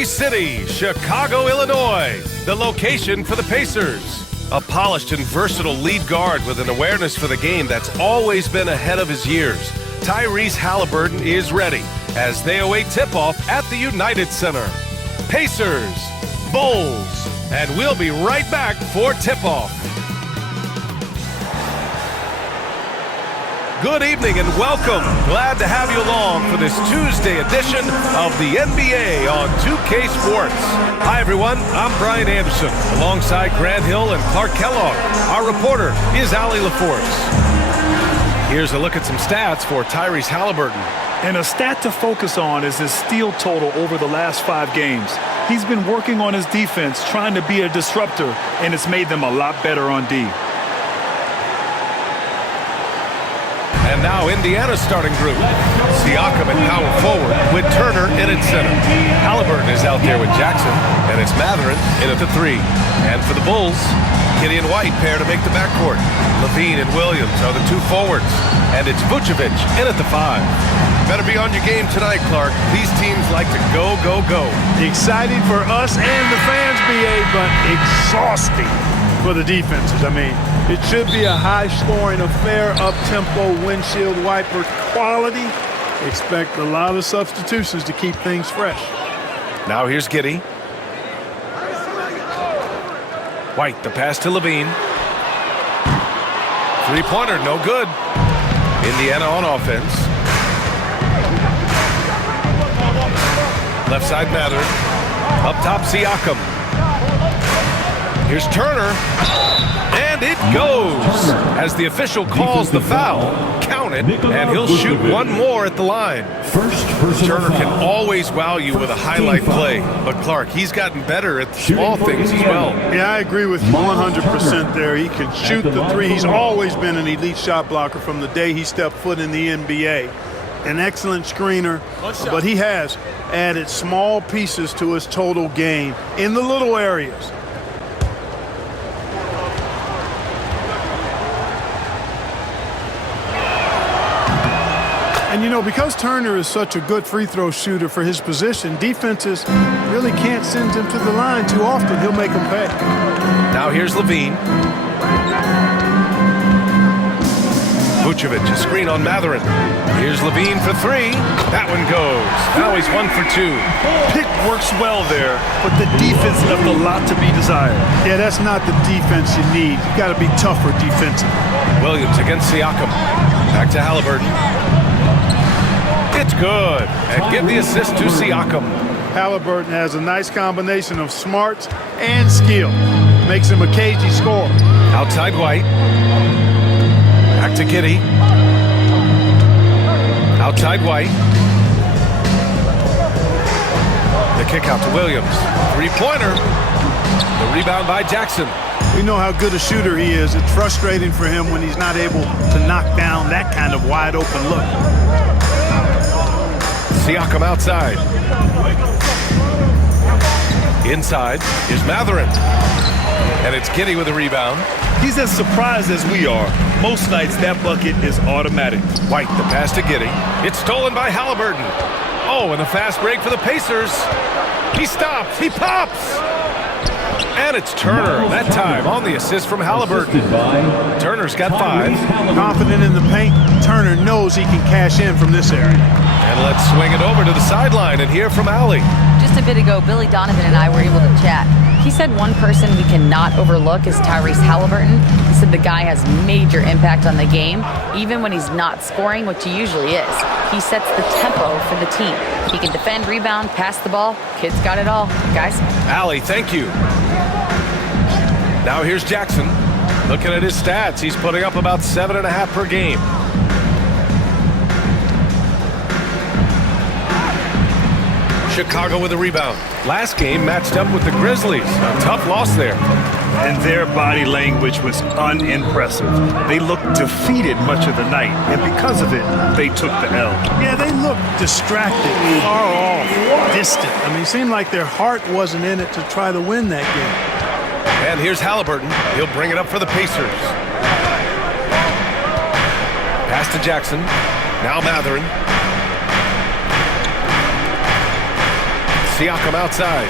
Windy City, Chicago, Illinois, the location for the Pacers. A polished and versatile lead guard with an awareness for the game that's always been ahead of his years. Tyrese Halliburton is ready as they await tip-off at the United Center. Pacers, Bulls, and we'll be right back for tip-off. Good evening and welcome. Glad to have you along for this Tuesday edition of the NBA on 2K Sports. Hi everyone, I'm Brian Anderson, alongside Grant Hill and Clark Kellogg. Our reporter is Allie LaForce. Here's a look at some stats for Tyrese Halliburton. And a stat to focus on is his steal total over the last 5 games. He's been working on his defense, trying to be a disruptor, and it's made them a lot better on D. And now Indiana's starting group. Siakam at power forward with Turner in at center. Halliburton is out there with Jackson, and it's Mathurin in at the 3. And for the Bulls, Giddey and White pair to make the backcourt. Levine and Williams are the 2 forwards, and it's Vucevic in at the 5. Better be on your game tonight, Clark. These teams like to go, go, go. Exciting for us and the fans, BA, but exhausting for the defenses. I mean, it should be a high-scoring affair, up-tempo, windshield wiper quality. Expect a lot of substitutions to keep things fresh. Now here's Giddey. White, the pass to Levine. 3-pointer, no good. Indiana on offense. Left side Mathurin. Up top Siakam. Here's Turner. And it goes. As the official calls the foul, count it, and he'll shoot one more at the line. Turner can always wow you with a highlight play. But Clark, he's gotten better at the small things as well. Yeah, I agree with you 100% there. He can shoot the 3. He's always been an elite shot blocker from the day he stepped foot in the NBA. An excellent screener, but he has added small pieces to his total game in the little areas. And, you know, because Turner is such a good free throw shooter for his position, defenses really can't send him to the line too often. He'll make them pay. Now here's Levine. Vucevic, a screen on Mathurin. Here's Levine for 3. That one goes. Now he's 1 for 2. Pick works well there, but the defense left a lot to be desired. Yeah, that's not the defense you need. You got to be tougher defensively. Williams against Siakam. Back to Halliburton. It's good. And give the assist to Siakam. Halliburton has a nice combination of smarts and skill. Makes him a cagey scorer. Outside White. Back to Giddey. Outside White. The kick out to Williams. 3-pointer. The rebound by Jackson. We know how good a shooter he is. It's frustrating for him when he's not able to knock down that kind of wide open look. Siakam outside. Inside is Mathurin. And it's Giddey with a rebound. He's as surprised as we are. Most nights, that bucket is automatic. White, the pass to Giddey. It's stolen by Halliburton. Oh, and a fast break for the Pacers. He stops. He pops. And it's Turner, that time on the assist from Halliburton. Turner's got 5. Confident in the paint, Turner knows he can cash in from this area. And let's swing it over to the sideline and hear from Allie. Just a bit ago, Billy Donovan and I were able to chat. He said one person we cannot overlook is Tyrese Halliburton. He said the guy has major impact on the game, even when he's not scoring, which he usually is. He sets the tempo for the team. He can defend, rebound, pass the ball. Kid's got it all. Guys? Allie, thank you. Now here's Jackson. Looking at his stats, he's putting up about 7.5 per game. Chicago with a rebound. Last game matched up with the Grizzlies. A tough loss there. And their body language was unimpressive. They looked defeated much of the night, and because of it, they took the L. Yeah, they looked distracted, far off, distant. I mean, it seemed like their heart wasn't in it to try to win that game. And here's Halliburton. He'll bring it up for the Pacers. Pass to Jackson. Now Mathurin. Siakam outside.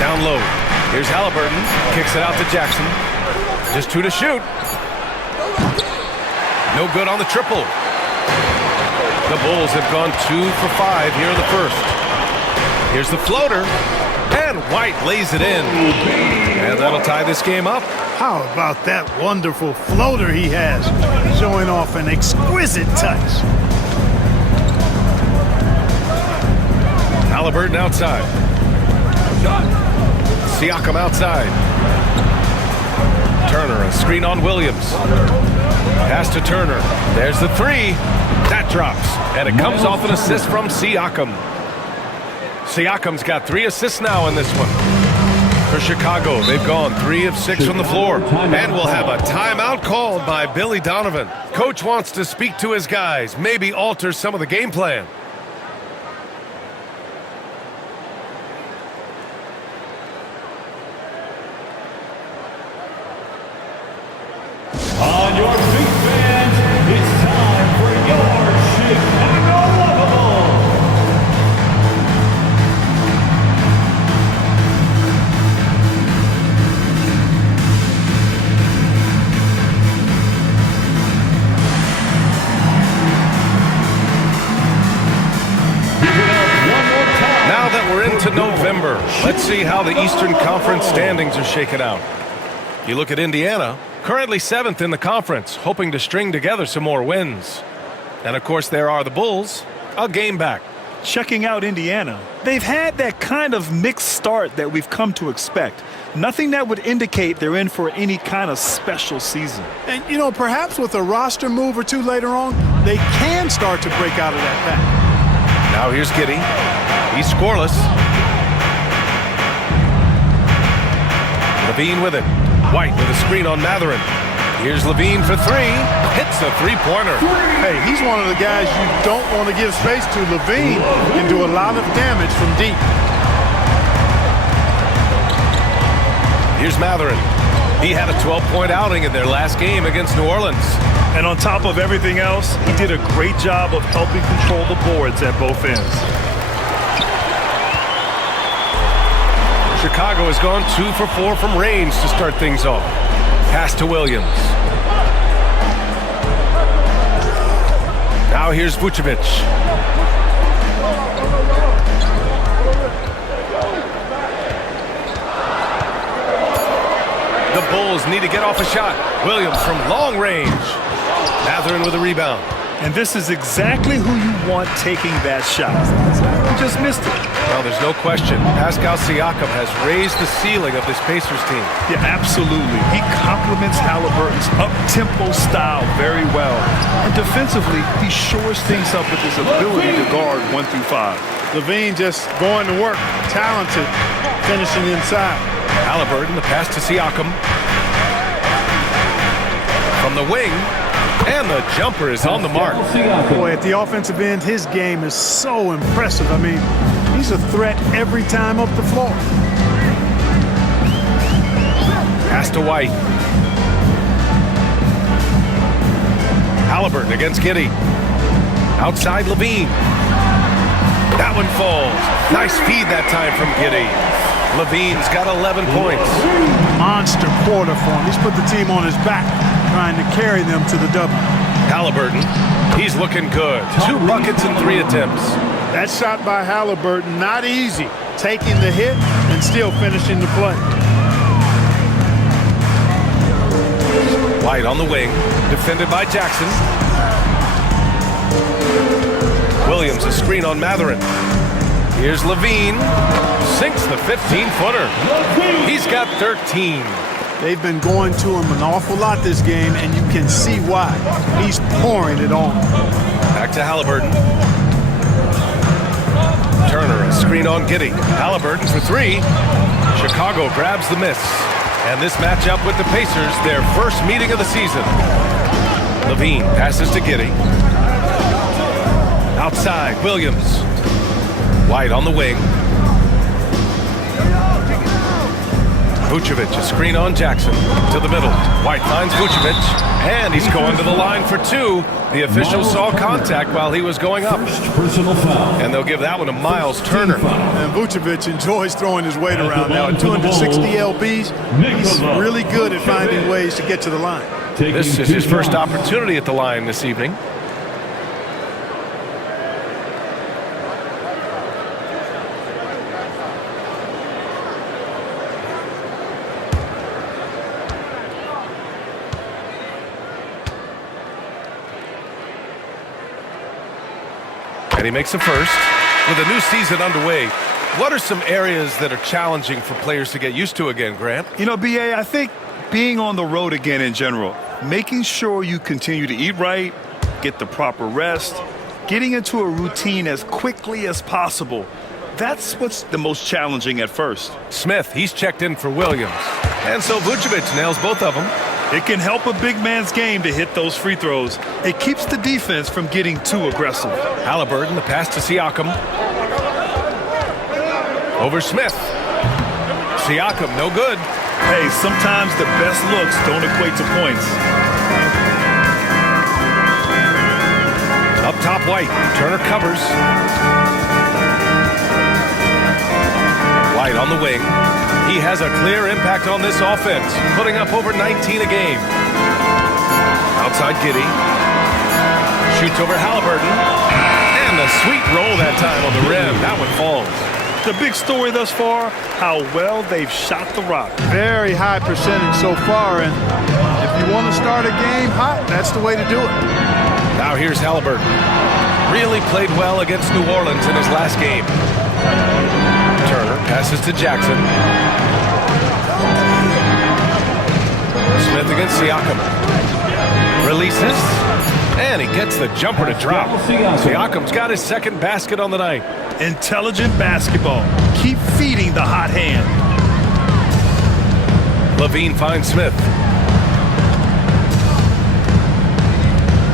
Down low. Here's Halliburton. Kicks it out to Jackson. Just 2 to shoot. No good on the triple. The Bulls have gone 2 for 5 here in the first. Here's the floater. And White lays it in. And that'll tie this game up. How about that wonderful floater he has, showing off an exquisite touch. Halliburton outside. Siakam outside. Turner, a screen on Williams. Pass to Turner. There's the 3. That drops. And it comes off an assist from Siakam. Siakam's got 3 assists now in this one. For Chicago, they've gone 3 of 6 from the floor. And we'll have a timeout called by Billy Donovan. Coach wants to speak to his guys, maybe alter some of the game plan. On your big fans, it's time for your Chicago Lockable. Now that we're into November, let's see how the Eastern Conference standings are shaken out. You look at Indiana, currently 7th in the conference, hoping to string together some more wins. And of course, there are the Bulls, a game back. Checking out Indiana, they've had that kind of mixed start that we've come to expect. Nothing that would indicate they're in for any kind of special season. And, you know, perhaps with a roster move or 2 later on, they can start to break out of that pack. Now here's Giddey. He's scoreless. Levine with it. White with a screen on Mathurin. Here's Levine for 3. Hits a 3-pointer. Hey, he's one of the guys you don't want to give space to. Levine can do a lot of damage from deep. Here's Mathurin. He had a 12-point outing in their last game against New Orleans. And on top of everything else, he did a great job of helping control the boards at both ends. Chicago has gone 2 for 4 from range to start things off. Pass to Williams. Now here's Vucevic. The Bulls need to get off a shot. Williams from long range. Mathurin with a rebound. And this is exactly who you want taking that shot. He just missed it. Well, there's no question. Pascal Siakam has raised the ceiling of this Pacers team. Yeah, absolutely. He complements Halliburton's up-tempo style very well. And defensively, he shores things up with his ability to guard 1 through 5. Levine just going to work. Talented. Finishing inside. Halliburton, the pass to Siakam. From the wing. And the jumper is on the mark. Boy, at the offensive end, his game is so impressive. I mean, he's a threat every time up the floor. Pass to White. Halliburton against Giddey. Outside Levine. That one falls. Nice feed that time from Giddey. Levine's got 11 points. Monster quarter for him. He's put the team on his back, trying to carry them to the W. Halliburton, he's looking good. 2 buckets in 3 attempts. That shot by Halliburton, not easy. Taking the hit and still finishing the play. White on the wing, defended by Jackson. Williams, a screen on Mathurin. Here's Levine, sinks the 15-footer. He's got 13. They've been going to him an awful lot this game, and you can see why. He's pouring it on. Back to Halliburton. Turner, a screen on Giddey. Halliburton for 3. Chicago grabs the miss. And this matchup with the Pacers, their first meeting of the season. Levine passes to Giddey. Outside, Williams. White on the wing. Vucevic, a screen on Jackson. To the middle. White finds Vucevic. And he's going to the line for two. The official saw contact while he was going up. First personal foul. And they'll give that one to Miles Turner. And Vucevic enjoys throwing his weight around now. At 260 lbs, he's really good at finding ways to get to the line. This is his first opportunity at the line this evening. And he makes a first. With a new season underway, what are some areas that are challenging for players to get used to again, Grant? You know, BA, I think being on the road again in general, making sure you continue to eat right, get the proper rest, getting into a routine as quickly as possible. That's what's the most challenging at first. Smith, he's checked in for Williams. And so Vucevic nails both of them. It can help a big man's game to hit those free throws. It keeps the defense from getting too aggressive. Halliburton, the pass to Siakam. Over Smith. Siakam, no good. Hey, sometimes the best looks don't equate to points. Up top, White. Turner covers. White on the wing. He has a clear impact on this offense, putting up over 19 a game. Outside Giddey. Shoots over Halliburton. And a sweet roll that time on the rim. That one falls. The big story thus far, how well they've shot the rock. Very high percentage so far, and if you want to start a game hot, that's the way to do it. Now here's Halliburton. Really played well against New Orleans in his last game. Turner passes to Jackson. Smith against Siakam. Releases. And he gets the jumper to drop. Siakam's got his second basket on the night. Intelligent basketball. Keep feeding the hot hand. Levine finds Smith.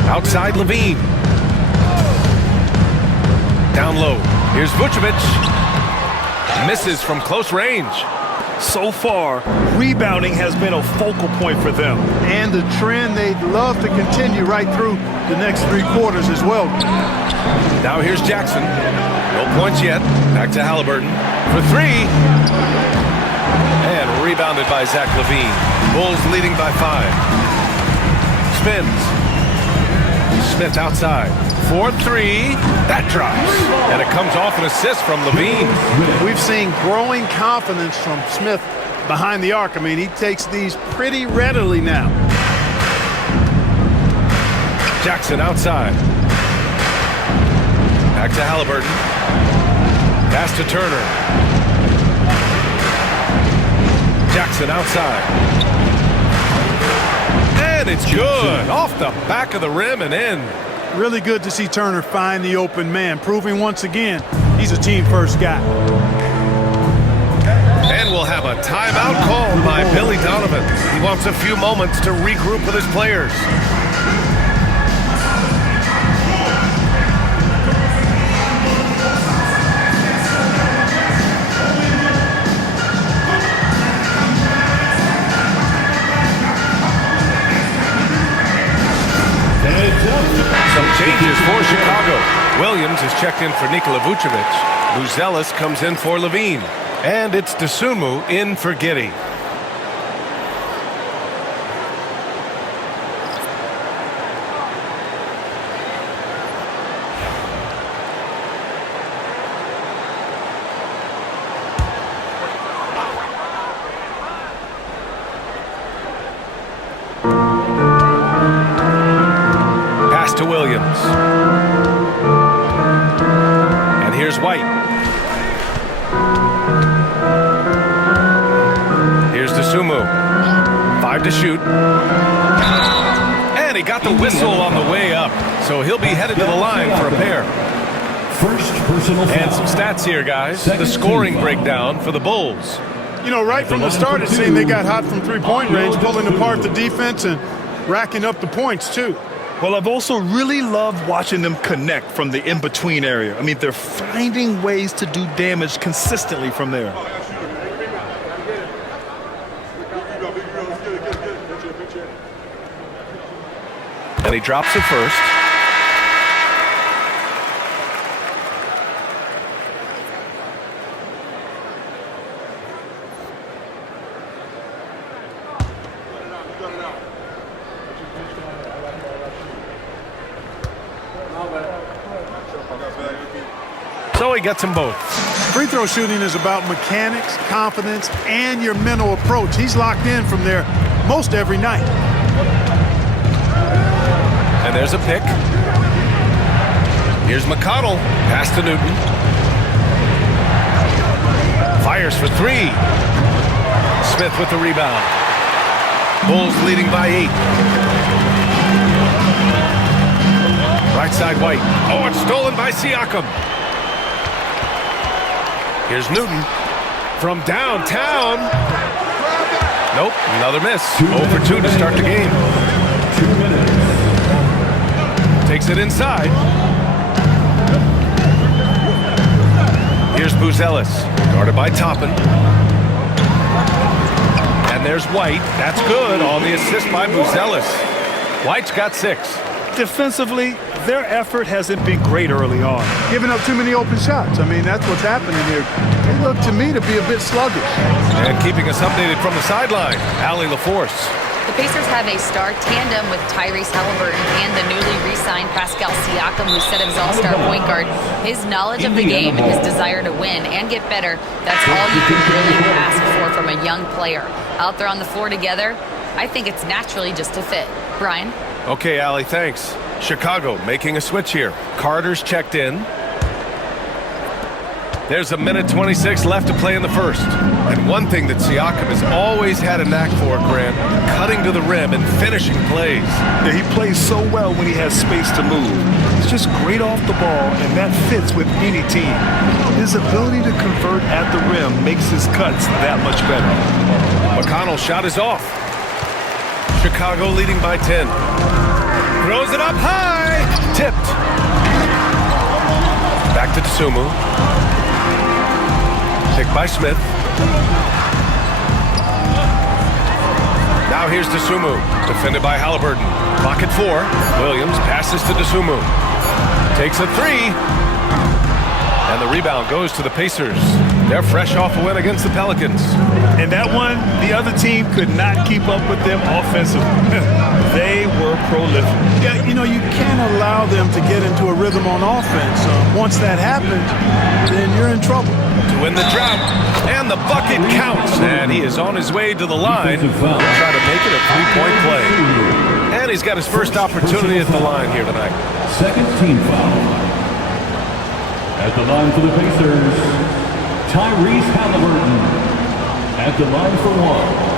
Outside Levine. Down low. Here's Vucevic. Misses from close range. So far, rebounding has been a focal point for them. And the trend they'd love to continue right through the next three quarters as well. Now here's Jackson. No points yet. Back to Halliburton for three. And rebounded by Zach LaVine. Bulls leading by 5. Spins. Smith outside. 4-3. That drops. And it comes off an assist from LaVine. We've seen growing confidence from Smith behind the arc. I mean, he takes these pretty readily now. Jackson outside. Back to Halliburton. Pass to Turner. Jackson outside. And it's good. Off the back of the rim and in. Really good to see Turner find the open man, proving once again he's a team-first guy. And we'll have a timeout called by Billy Donovan. He wants a few moments to regroup with his players. Some changes for Chicago. Williams is checked in for Nikola Vucevic. Buzelis comes in for Levine. And it's Dosunmu in for Giddey. To Williams. And here's White. Here's Dosunmu. 5 to shoot. And he got the whistle on the way up. So he'll be headed to the line for a pair. First personal foul. And some stats here, guys. The scoring breakdown for the Bulls. You know, right from the start, it seemed they got hot from three-point range, pulling apart the defense and racking up the points, too. Well, I've also really loved watching them connect from the in-between area. I mean, they're finding ways to do damage consistently from there. And he drops it first. So he gets them both. Free throw shooting is about mechanics, confidence, and your mental approach. He's locked in from there most every night. And there's a pick. Here's McConnell. Pass to Newton. Fires for three. Smith with the rebound. Bulls leading by 8. Right side White. Oh, it's stolen by Siakam. Here's Newton from downtown. Nope, another miss. 0 for 2 to start the game. 2 minutes. Takes it inside. Here's Buzelis, guarded by Toppin. And there's White. That's good on the assist by Buzelis. White's got 6. Defensively, their effort hasn't been great early on. Giving up too many open shots. I mean, that's what's happening here. They look to me to be a bit sluggish. And keeping us updated from the sideline, Allie LaForce. The Pacers have a star tandem with Tyrese Halliburton and the newly re-signed Pascal Siakam, who set his all-star point guard. His knowledge of the game and his desire to win and get better, that's all you can really ask for from a young player. Out there on the floor together, I think it's naturally just a fit. Brian? Okay, Allie, thanks. Chicago making a switch here. Carter's checked in. There's a minute 26 left to play in the first. And one thing that Siakam has always had a knack for, Grant, cutting to the rim and finishing plays. Yeah, he plays so well when he has space to move. He's just great off the ball, and that fits with any team. His ability to convert at the rim makes his cuts that much better. McConnell's shot is off. Chicago leading by 10. Throws it up high. Tipped. Back to Tsumu. Picked by Smith. Now here's Tsumu. Defended by Halliburton. Pocket 4. Williams passes to Tsumu. Takes a 3. And the rebound goes to the Pacers. They're fresh off a win against the Pelicans. And that one, the other team could not keep up with them offensively. They were prolific. Yeah, you know, you can't allow them to get into a rhythm on offense. Once that happens, then you're in trouble. To win the drought, and the bucket counts. And he is on his way to the line to try to make it a 3-point play. And he's got his first opportunity at the line here tonight. Second team foul. At the line for the Pacers, Tyrese Halliburton. At the line for 1.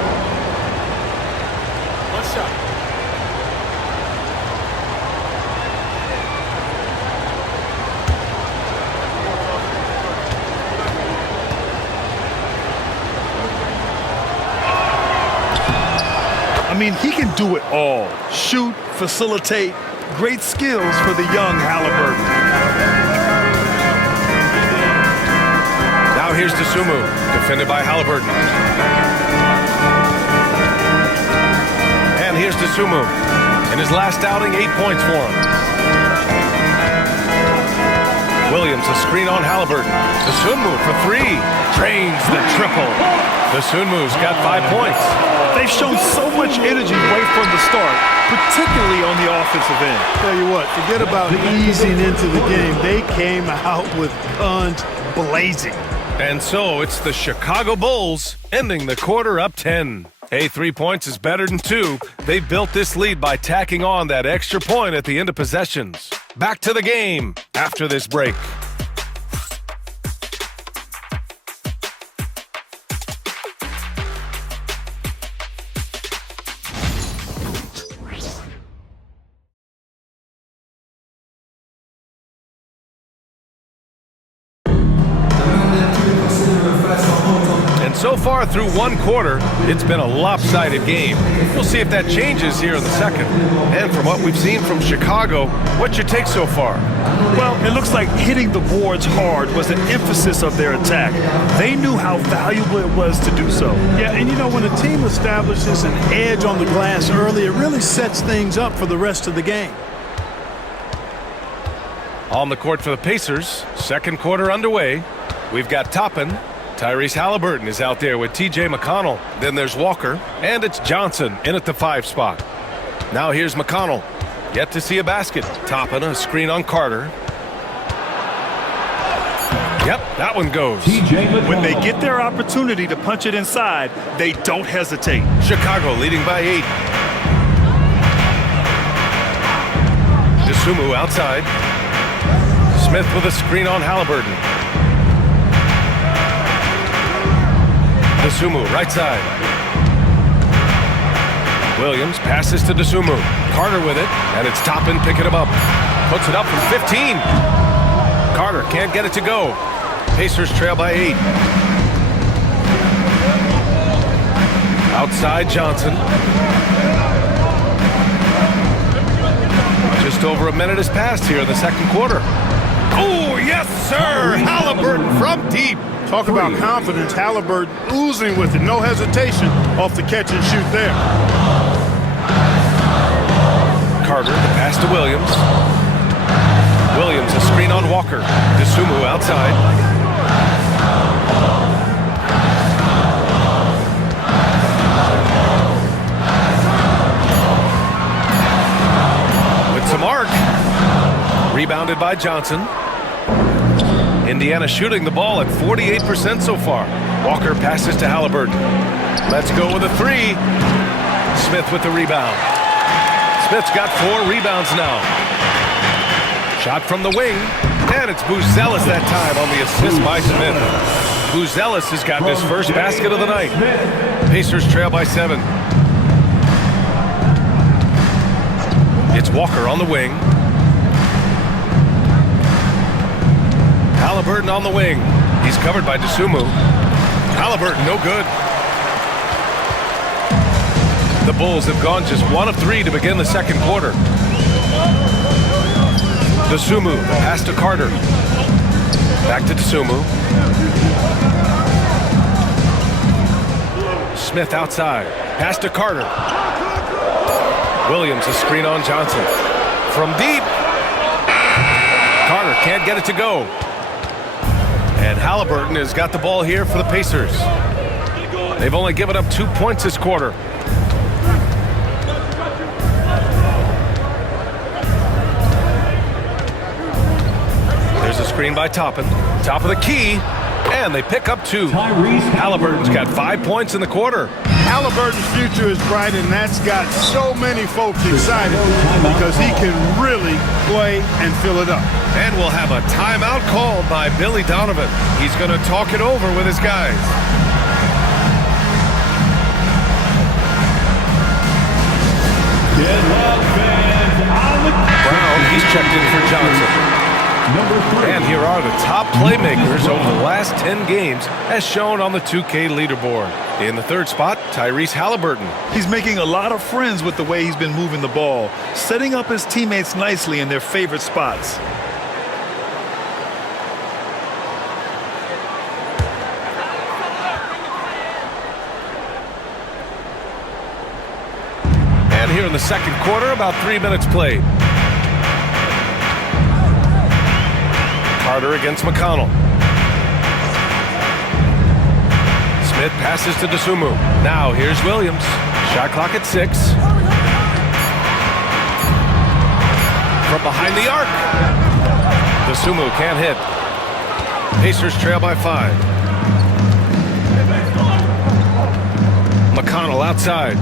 I mean, he can do it all. Shoot, facilitate, great skills for the young Halliburton. Now here's Tsumu, defended by Halliburton. And here's Tsumu. In his last outing, 8 points for him. Williams, a screen on Halliburton. Tsumu for 3. Drains the triple. Tsumu's got 5 points. They've shown so much energy right from the start, particularly on the offensive end. Tell you what, forget about easing into the game. They came out with guns blazing. And so it's the Chicago Bulls ending the quarter up 10. Hey, 3 points is better than 2. They built this lead by tacking on that extra point at the end of possessions. Back to the game after this break. So far through one quarter, it's been a lopsided game. We'll see if that changes here in the second. And from what we've seen from Chicago, what's your take so far? Well, it looks like hitting the boards hard was an emphasis of their attack. They knew how valuable it was to do so. Yeah, and you know, when a team establishes an edge on the glass early, it really sets things up for the rest of the game. On the court for the Pacers, second quarter underway. We've got Toppin. Tyrese Halliburton is out there with T.J. McConnell. Then there's Walker, and it's Johnson in at the 5 spot. Now here's McConnell. Yet to see a basket. Toppin, a screen on Carter. Yep, that one goes. When they get their opportunity to punch it inside, they don't hesitate. Chicago leading by 8. DeSumo outside. Smith with a screen on Halliburton. DeSumo right side. Williams passes to DeSumo. Carter with it, and it's Toppin picking him up. Puts it up from 15. Carter can't get it to go. Pacers trail by 8. Outside Johnson. Just over a minute has passed here in the second quarter. Oh, yes, sir! Halliburton from deep. Talk about confidence. Halliburton oozing with it. No hesitation off the catch and shoot there. Carter, the pass to Williams. Williams, a screen on Walker. DeSumo outside. With some arc. Rebounded by Johnson. Indiana shooting the ball at 48% so far. Walker passes to Halliburton. Let's go with a 3. Smith with the rebound. Smith's got 4 rebounds now. Shot from the wing. And it's Buzelis that time on the assist by Smith. Buzelis has got his first basket of the night. Pacers trail by 7. It's Walker on the wing. Halliburton on the wing. He's covered by DeSumo. Halliburton, no good. The Bulls have gone just 1 of 3 to begin the second quarter. DeSumo, pass to Carter. Back to DeSumo. Smith outside. Pass to Carter. Williams, a screen on Johnson. From deep. Carter can't get it to go. And Halliburton has got the ball here for the Pacers. They've only given up 2 points this quarter. There's a screen by Toppin. Top of the key. And they pick up 2. Halliburton's got 5 points in the quarter. Halliburton's future is bright, and that's got so many folks excited because he can really play and fill it up. And we'll have a timeout called by Billy Donovan. He's going to talk it over with his guys. Brown, he's checked in for Johnson. And here are the top playmakers over the last 10 games as shown on the 2K leaderboard. In the 3rd spot, Tyrese Halliburton. He's making a lot of friends with the way he's been moving the ball, setting up his teammates nicely in their favorite spots. And here in the second quarter, about 3 minutes played. Carter against McConnell. Smith passes to DeSumo. Now here's Williams. Shot clock at 6. From behind the arc. DeSumo can't hit. Pacers trail by 5. McConnell outside.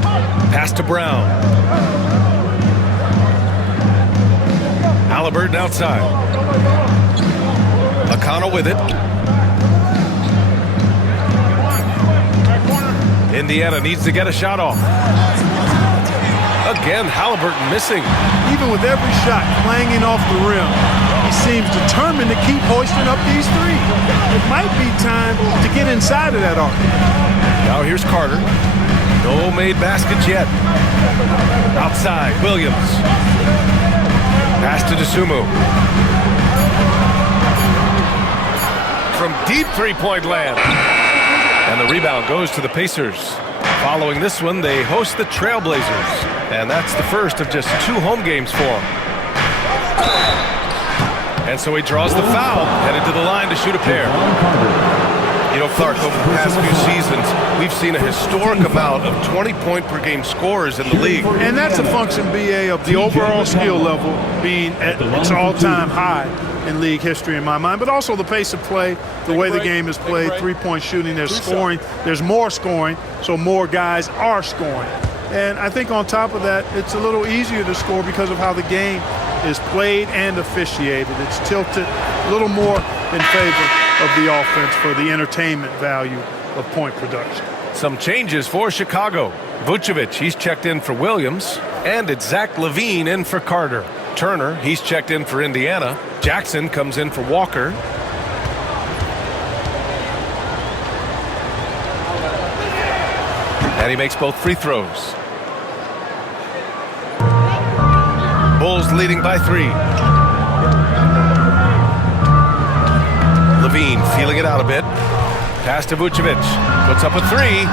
Pass to Brown. Halliburton outside. McConnell with it. Indiana needs to get a shot off. Again, Halliburton missing. Even with every shot clanging off the rim, he seems determined to keep hoisting up these threes. It might be time to get inside of that arc. Now here's Carter. No made baskets yet. Outside, Williams. Pass to Dosunmu. From deep three-point land. And the rebound goes to the Pacers. Following this one, they host the Trailblazers. And that's the first of just 2 home games for them. And so he draws the foul, headed to the line to shoot a pair. You know, Clark, over the past few seasons, we've seen a historic amount of 20-point-per-game scorers in the league. And that's a function, BA, of the overall skill level being at its all-time high in league history in my mind, but also the pace of play, the way the game is played, three-point shooting, there's scoring, there's more scoring, so more guys are scoring. And I think on top of that, it's a little easier to score because of how the game is played and officiated. It's tilted a little more in favor of the offense for the entertainment value of point production. Some changes for Chicago. Vucevic, he's checked in for Williams, and it's Zach LaVine in for Carter. Turner, he's checked in for Indiana. Jackson comes in for Walker. And he makes both free throws. Bulls leading by 3. LaVine feeling it out a bit. Pass to Vucevic. Puts up a 3.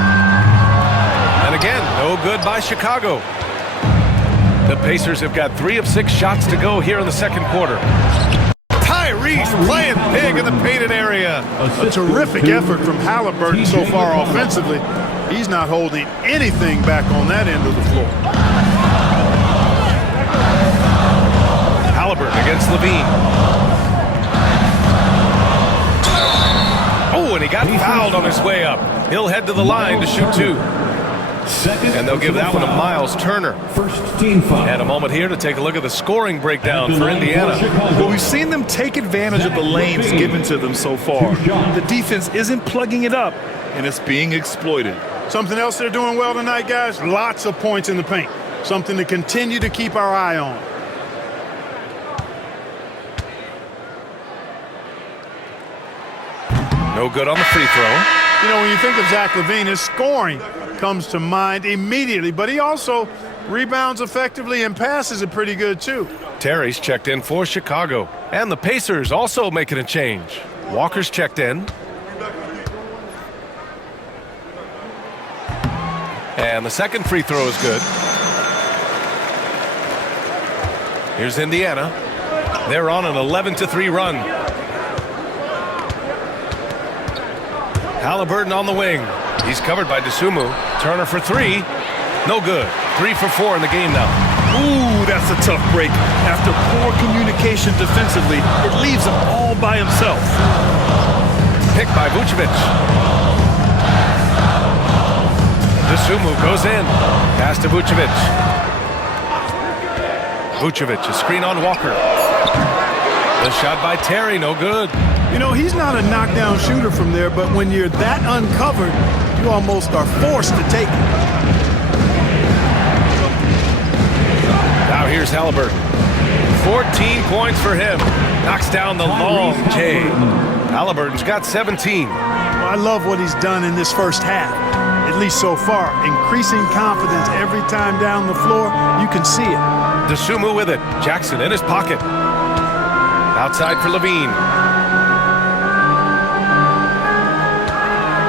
And again, no good by Chicago. The Pacers have got 3 of 6 shots to go here in the second quarter. Tyrese playing big in the painted area. A terrific effort from Halliburton so far offensively. He's not holding anything back on that end of the floor. Halliburton against LaVine. Oh, and he got fouled on his way up. He'll head to the line to shoot 2. And they'll give that one to Miles Turner. First team foul. And a moment here to take a look at the scoring breakdown for Indiana. Well, we've seen them take advantage of the lanes given to them so far. The defense isn't plugging it up, and it's being exploited. Something else they're doing well tonight, guys, lots of points in the paint. Something to continue to keep our eye on. No good on the free throw. You know, when you think of Zach LaVine, his scoring comes to mind immediately, but he also rebounds effectively and passes it pretty good too. Terry's checked in for Chicago. And the Pacers also making a change. Walker's checked in. And the second free throw is good. Here's Indiana. They're on an 11-3 run. Halliburton on the wing. He's covered by Dosunmu. Turner for 3. No good. 3 for 4 in the game now. Ooh, that's a tough break. After poor communication defensively, it leaves him all by himself. Picked by Vucevic. Dosunmu goes in. Pass to Vucevic. Vucevic, a screen on Walker. The shot by Terry, no good. You know, he's not a knockdown shooter from there, but when you're that uncovered, you almost are forced to take it. Now here's Halliburton. 14 points for him. Knocks down the long J. Halliburton's got 17. Well, I love what he's done in this first half, at least so far. Increasing confidence every time down the floor. You can see it. Dosunmu with it. Jackson in his pocket. Outside for LaVine.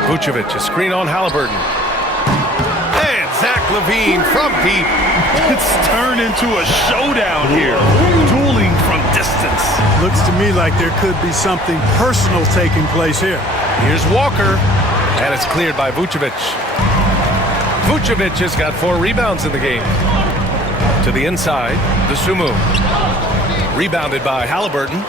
Vucevic, a screen on Halliburton. And Zach LaVine from deep. It's turned into a showdown here. Dueling from distance. Looks to me like there could be something personal taking place here. Here's Walker. And it's cleared by Vucevic. Vucevic has got 4 rebounds in the game. To the inside, Dosunmu. Rebounded by Halliburton.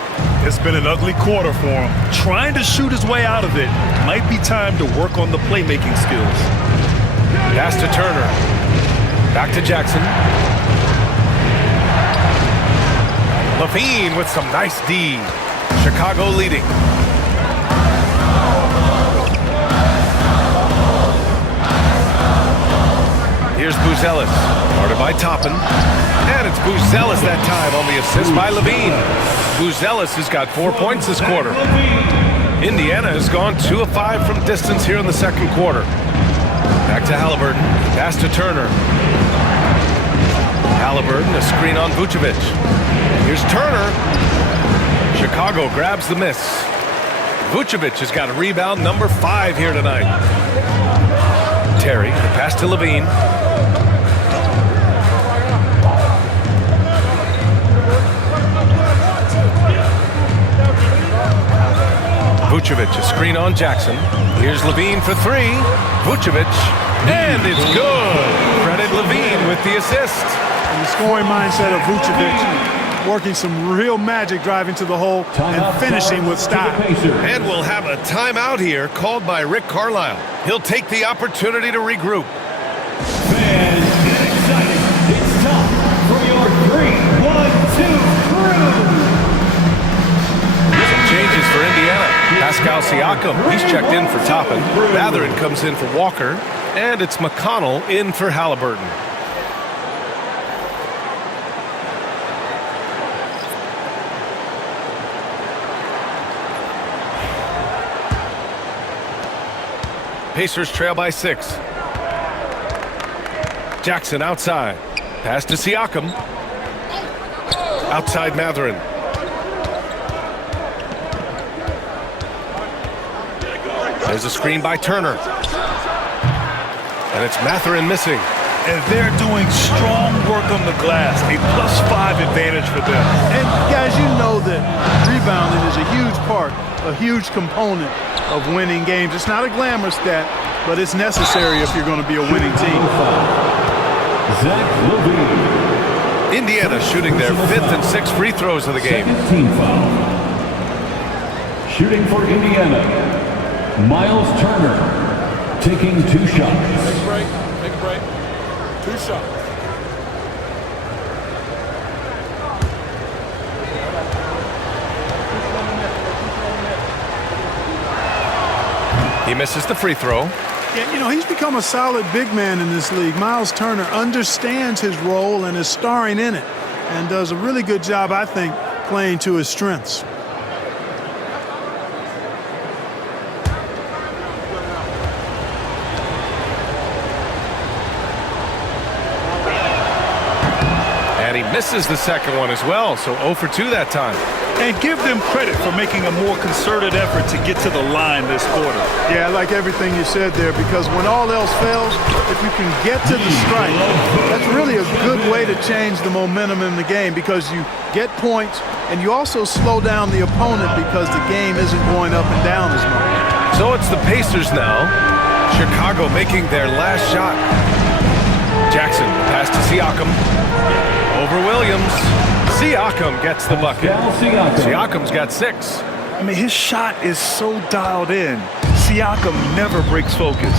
It's been an ugly quarter for him. Trying to shoot his way out of it. Might be time to work on the playmaking skills. Pass to Turner. Back to Jackson. LaVine with some nice D. Chicago leading. Here's Buzelis. Guarded by Toppin. And it's Buzelis that time on the assist by LaVine. Buzelis has got 4 points this quarter. Indiana has gone 2 of 5 from distance here in the second quarter. Back to Halliburton. Pass to Turner. Halliburton, a screen on Vucevic. Here's Turner. Chicago grabs the miss. Vucevic has got a rebound number 5 here tonight. Terry, the pass to Levine. Vucevic, a screen on Jackson. Here's Levine for 3. Vucevic, and it's good. Credit Levine with the assist. And the scoring mindset of Vucevic, working some real magic driving to the hole and finishing with style. And we'll have a timeout here called by Rick Carlisle. He'll take the opportunity to regroup. Fans, get excited. It's time for your 3-1-2 crew. Changes for Indiana. Pascal Siakam, he's checked in for Toppin. Mathurin comes in for Walker. And it's McConnell in for Halliburton. Pacers trail by 6. Jackson outside. Pass to Siakam. Outside Mathurin. There's a screen by Turner. And it's Mathurin missing. And they're doing strong work on the glass. A +5 advantage for them. And guys, you know that rebounding is a huge part, a huge component of winning games. It's not a glamour stat, but it's necessary if you're going to be a winning team. Zach Levine. Indiana shooting their 5th and 6th free throws of the game. Second team foul. Shooting for Indiana, Miles Turner, taking 2 shots. Take a break. Take a break. 2 shots. He misses the free throw. Yeah, you know, he's become a solid big man in this league. Miles Turner understands his role and is starring in it and does a really good job, I think, playing to his strengths. And he misses the second one as well, so 0 for 2 that time. And give them credit for making a more concerted effort to get to the line this quarter. Yeah, I like everything you said there, because when all else fails, if you can get to the strike, that's really a good way to change the momentum in the game, because you get points and you also slow down the opponent because the game isn't going up and down as much. So it's the Pacers now. Chicago making their last shot. Jackson, pass to Siakam. Over Williams. Siakam gets the bucket. Siakam's got 6. I mean, his shot is so dialed in. Siakam never breaks focus.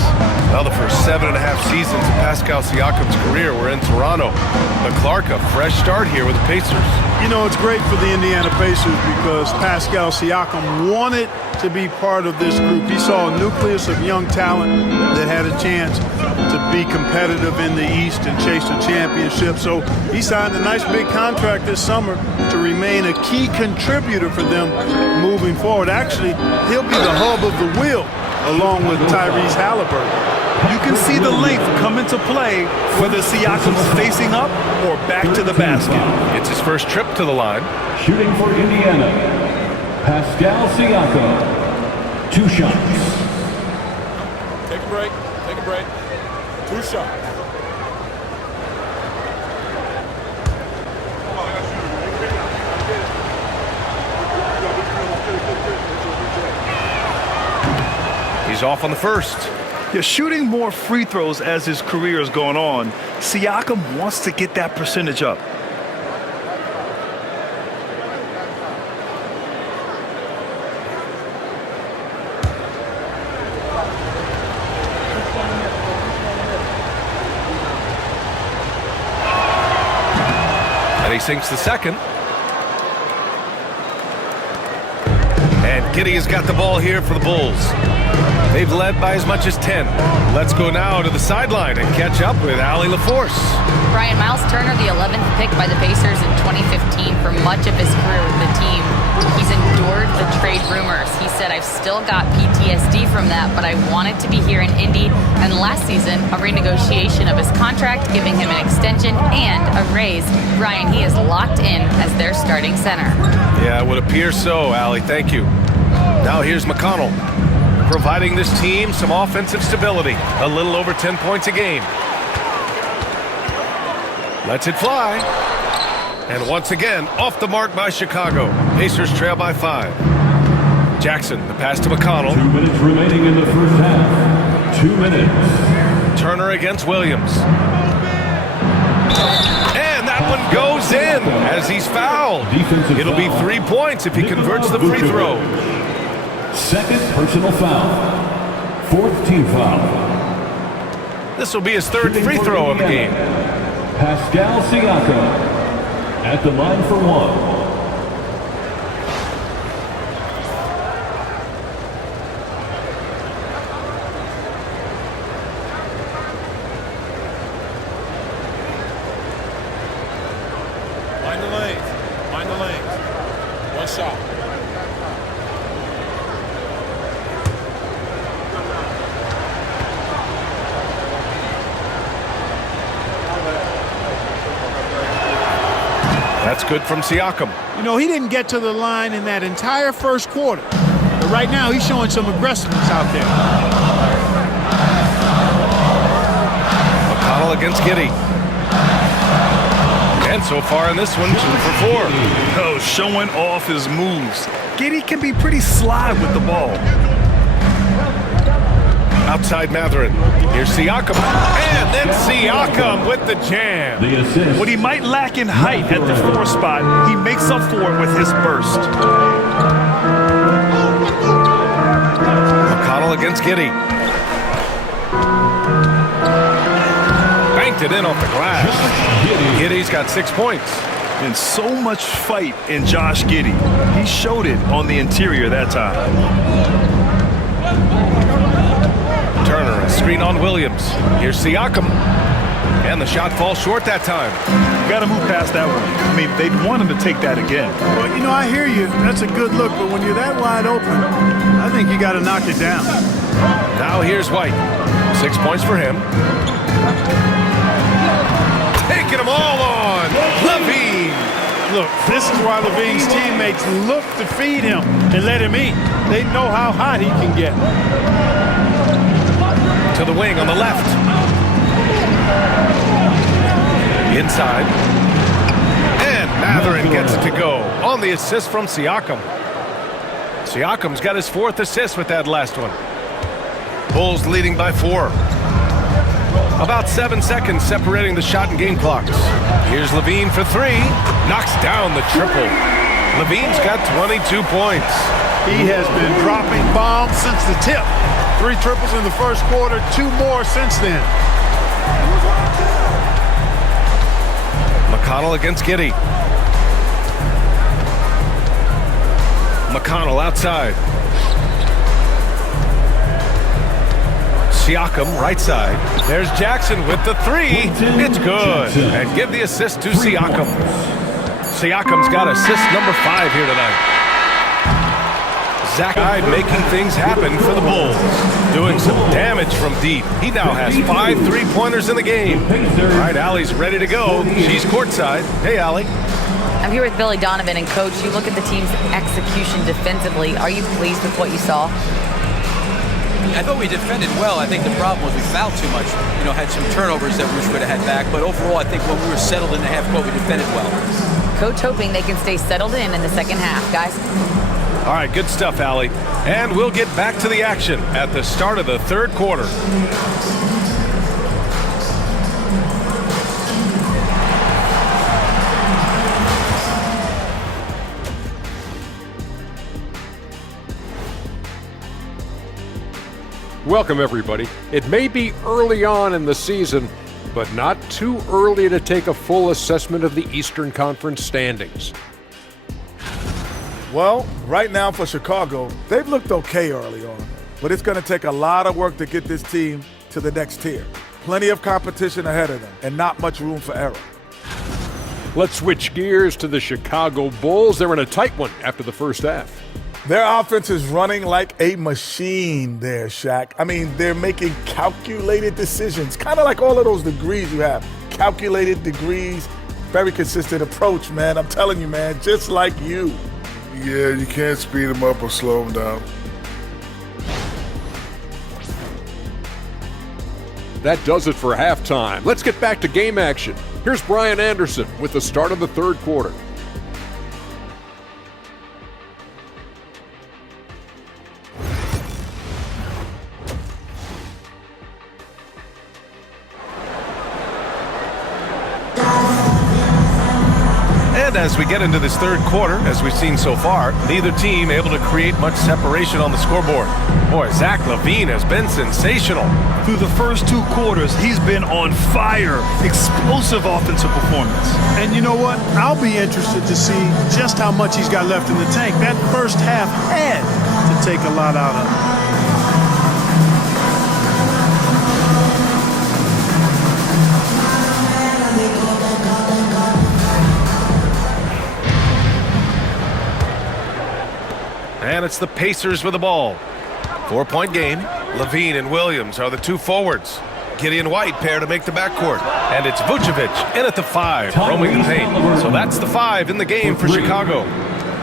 Well, the first 7.5 seasons of Pascal Siakam's career were in Toronto. But Clark, a fresh start here with the Pacers. You know, it's great for the Indiana Pacers because Pascal Siakam wanted to be part of this group. He saw a nucleus of young talent that had a chance to be competitive in the East and chase a championship. So he signed a nice big contract this summer to remain a key contributor for them moving forward. Actually, he'll be the hub of the wheel along with Tyrese Halliburton. You can see the length come into play whether Siakam's facing up or back to the basket. It's his first trip to the line. Shooting for Indiana, Pascal Siakam, 2 shots. Take a break. Take a break. 2 shots. He's off on the first. Yeah, shooting more free throws as his career is going on, Siakam wants to get that percentage up. And he sinks the second. And Giddey has got the ball here for the Bulls. They've led by as much as 10. Let's go now to the sideline and catch up with Allie LaForce. Brian, Miles Turner, the 11th pick by the Pacers in 2015 for much of his career with the team. He's endured the trade rumors. He said, I've still got PTSD from that, but I wanted to be here in Indy. And last season, a renegotiation of his contract, giving him an extension and a raise. Brian, he is locked in as their starting center. Yeah, it would appear so, Allie. Thank you. Now here's McConnell, providing this team some offensive stability. A little over 10 points a game. Lets it fly. And once again, off the mark by Chicago. Pacers trail by 5. Jackson, the pass to McConnell. 2 minutes remaining in the first half. 2 minutes. Turner against Williams. And that one goes in as he's fouled. It'll be 3 points if he converts the free throw. Second personal foul. Fourth team foul. This will be his third free throw of the game. Pascal Siakam at the line for one. Mind the lanes. Mind the lanes. One shot. That's good from Siakam. You know, he didn't get to the line in that entire first quarter. But right now, he's showing some aggressiveness out there. McConnell against Giddey. And so far in this one, 2 for 4. Oh, showing off his moves. Giddey can be pretty sly with the ball. Outside Matherin. Here's Siakam. And then Siakam with the jam. The assist. What he might lack in height at the 4 spot, he makes up for it with his burst. McConnell against Giddey. Banked it in off the glass. Giddey's got 6 points. And so much fight in Josh Giddey. He showed it on the interior that time. Turner, a screen on Williams. Here's Siakam. And the shot falls short that time. You got to move past that one. I mean, they'd want him to take that again. Well, you know, I hear you. That's a good look, but when you're that wide open, I think you got to knock it down. Now here's White. 6 points for him. Taking them all on. Levine. Look, this is why Levine's teammates look to feed him and let him eat. They know how hot he can get. To the wing on the left. Inside. And Matherin gets it to go on the assist from Siakam. Siakam's got his 4th assist with that last one. Bulls leading by 4. About 7 seconds separating the shot and game clocks. Here's Levine for 3. Knocks down the triple. Levine's got 22 points. He has been dropping bombs since the tip. 3 triples in the first quarter, 2 more since then. McConnell against Giddey. McConnell outside. Siakam right side. There's Jackson with the 3. It's good. And give the assist to Siakam. Siakam's got assist number 5 here tonight. Zach Hyde making things happen for the Bulls. Doing some damage from deep. He now has 5 3-pointers in the game. All right, Allie's ready to go. She's courtside. Hey, Allie. I'm here with Billy Donovan, and Coach, you look at the team's execution defensively. Are you pleased with what you saw? I thought we defended well. I think the problem was we fouled too much. You know, had some turnovers that we should have had back. But overall, I think when we were settled in the half court, we defended well. Coach hoping they can stay settled in the second half, guys. All right, good stuff, Allie. And we'll get back to the action at the start of the 3rd quarter. Welcome, everybody. It may be early on in the season, but not too early to take a full assessment of the Eastern Conference standings. Well, right now for Chicago, they've looked okay early on. but it's going to take a lot of work to get this team to the next tier. Plenty of competition ahead of them and not much room for error. Let's switch gears to the Chicago Bulls. They're in a tight one after the first half. Their offense is running like a machine there, Shaq. I mean, they're making calculated decisions, kind of like all of those degrees you have. Calculated degrees, very consistent approach, man. I'm telling you, man, just like you. Yeah, you can't speed them up or slow them down. That does it for halftime. Let's get back to game action. Here's Brian Anderson with the start of the third quarter. And as we get into this third quarter, as we've seen so far, neither team able to create much separation on the scoreboard. Boy, Zach LaVine has been sensational. Through the first 2 quarters, he's been on fire. Explosive offensive performance. And you know what? I'll be interested to see just how much he's got left in the tank. That first half had to take a lot out of him. And it's the Pacers with the ball. 4-point game. LaVine and Williams are the 2 forwards. Gideon White pair to make the backcourt. And it's Vucevic in at the 5, roaming the paint. So that's the 5 in the game for Chicago.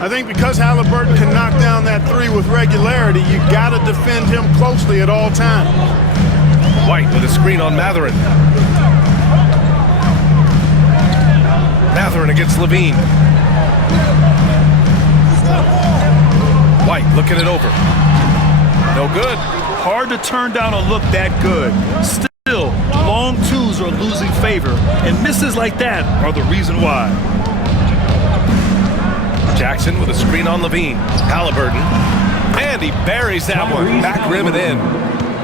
I think because Halliburton can knock down that 3 with regularity, you got to defend him closely at all times. White with a screen on Mathurin. Mathurin against LaVine. White looking it over. No good. Hard to turn down a look that good. Still, long twos are losing favor, and misses like that are the reason why. Jackson with a screen on LaVine. Halliburton. And he buries that one. Back rim and in.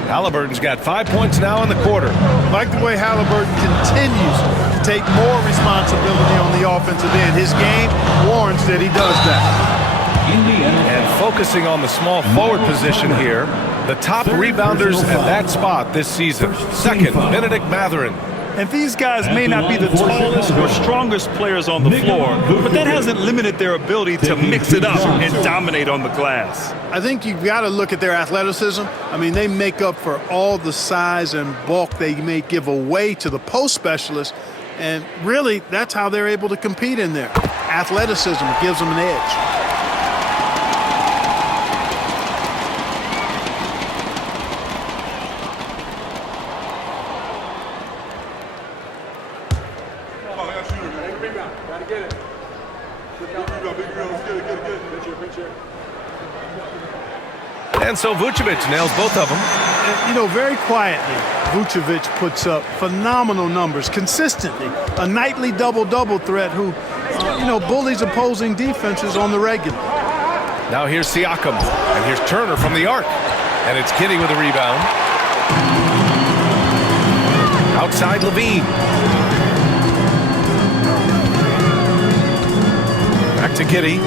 Halliburton's got 5 points now in the quarter. Like the way Halliburton continues to take more responsibility on the offensive end. His game warrants that he does that. And focusing on the small forward position here, the top rebounders at that spot this season. Second, Benedict Mathurin. And these guys may not be the tallest or strongest players on the floor, but that hasn't limited their ability to mix it up and dominate on the glass. I think you've got to look at their athleticism. I mean, they make up for all the size and bulk they may give away to the post specialists. And really, that's how they're able to compete in there. Athleticism gives them an edge. And so Vucevic nails both of them. You know, very quietly, Vucevic puts up phenomenal numbers consistently. A nightly double-double threat who, bullies opposing defenses on the regular. Now here's Siakam. And here's Turner from the arc. And it's Giddey with a rebound. Outside LaVine. Back to Giddey.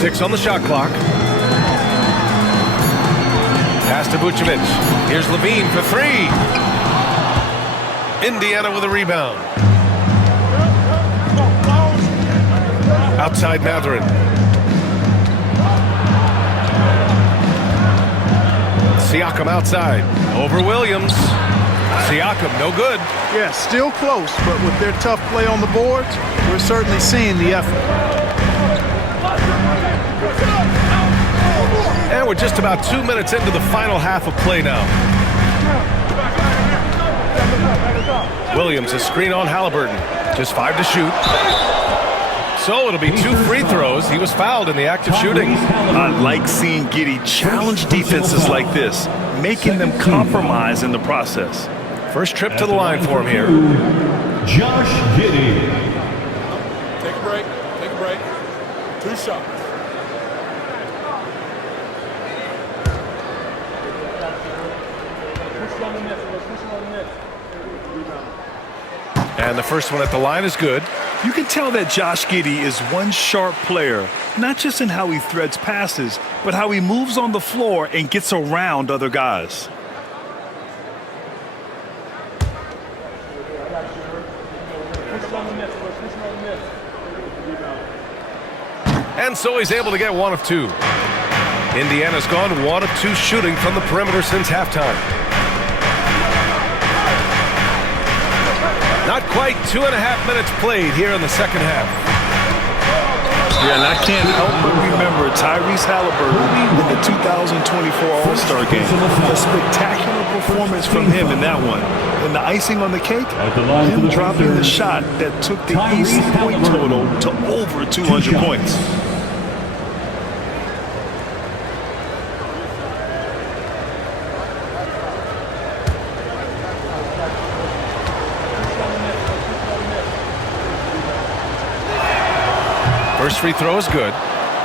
Six on the shot clock. Pass to Vucevic. Here's LaVine for 3. Indiana with a rebound. Outside Mathurin. Siakam outside. Over Williams. Siakam, no good. Yeah, still close, but with their tough play on the boards, we're certainly seeing the effort. And we're just about 2 minutes into the final half of play now. Williams, a screen on Halliburton. Just 5 to shoot. So it'll be 2 free throws. He was fouled in the act of shooting. I like seeing Giddey challenge defenses like this, making them compromise in the process. First trip to the line for him here. Josh Giddey. Take a break. Take a break. 2 shots. And the first one at the line is good. You can tell that Josh Giddey is one sharp player, not just in how he threads passes, but how he moves on the floor and gets around other guys. And so he's able to get 1 of 2. Indiana's gone 1 of 2 shooting from the perimeter since halftime. Not quite 2.5 minutes played here in the second half. Yeah, and I can't help but remember Tyrese Halliburton in the 2024 All-Star game. A spectacular performance from him in that one. And the icing on the cake, him dropping the shot that took the East point total to over 200 points. First free throw is good.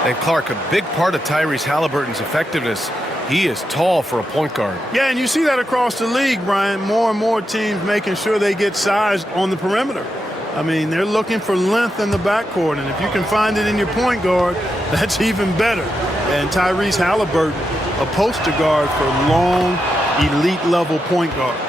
And Clark, a big part of Tyrese Halliburton's effectiveness, he is tall for a point guard. Yeah, and you see that across the league, Brian. More and more teams making sure they get size on the perimeter. I mean, they're looking for length in the backcourt, and if you can find it in your point guard, that's even better. And Tyrese Halliburton, a poster guard for long, elite-level point guards.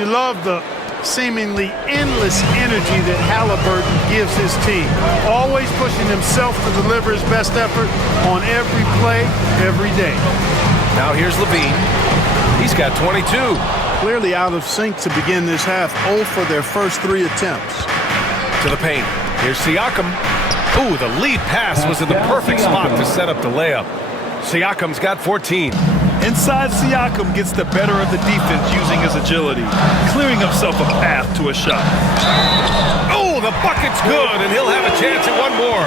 You love the seemingly endless energy that Halliburton gives his team, always pushing himself to deliver his best effort on every play, every day. Now here's Levine. He's got 22. Clearly out of sync to begin this half, 0 for their first 3 attempts. To the paint. Here's Siakam. Ooh, the lead pass was in the perfect spot to set up the layup. Siakam's got 14. Inside, Siakam gets the better of the defense using his agility, clearing himself a path to a shot. Oh, the bucket's good, and he'll have a chance at one more.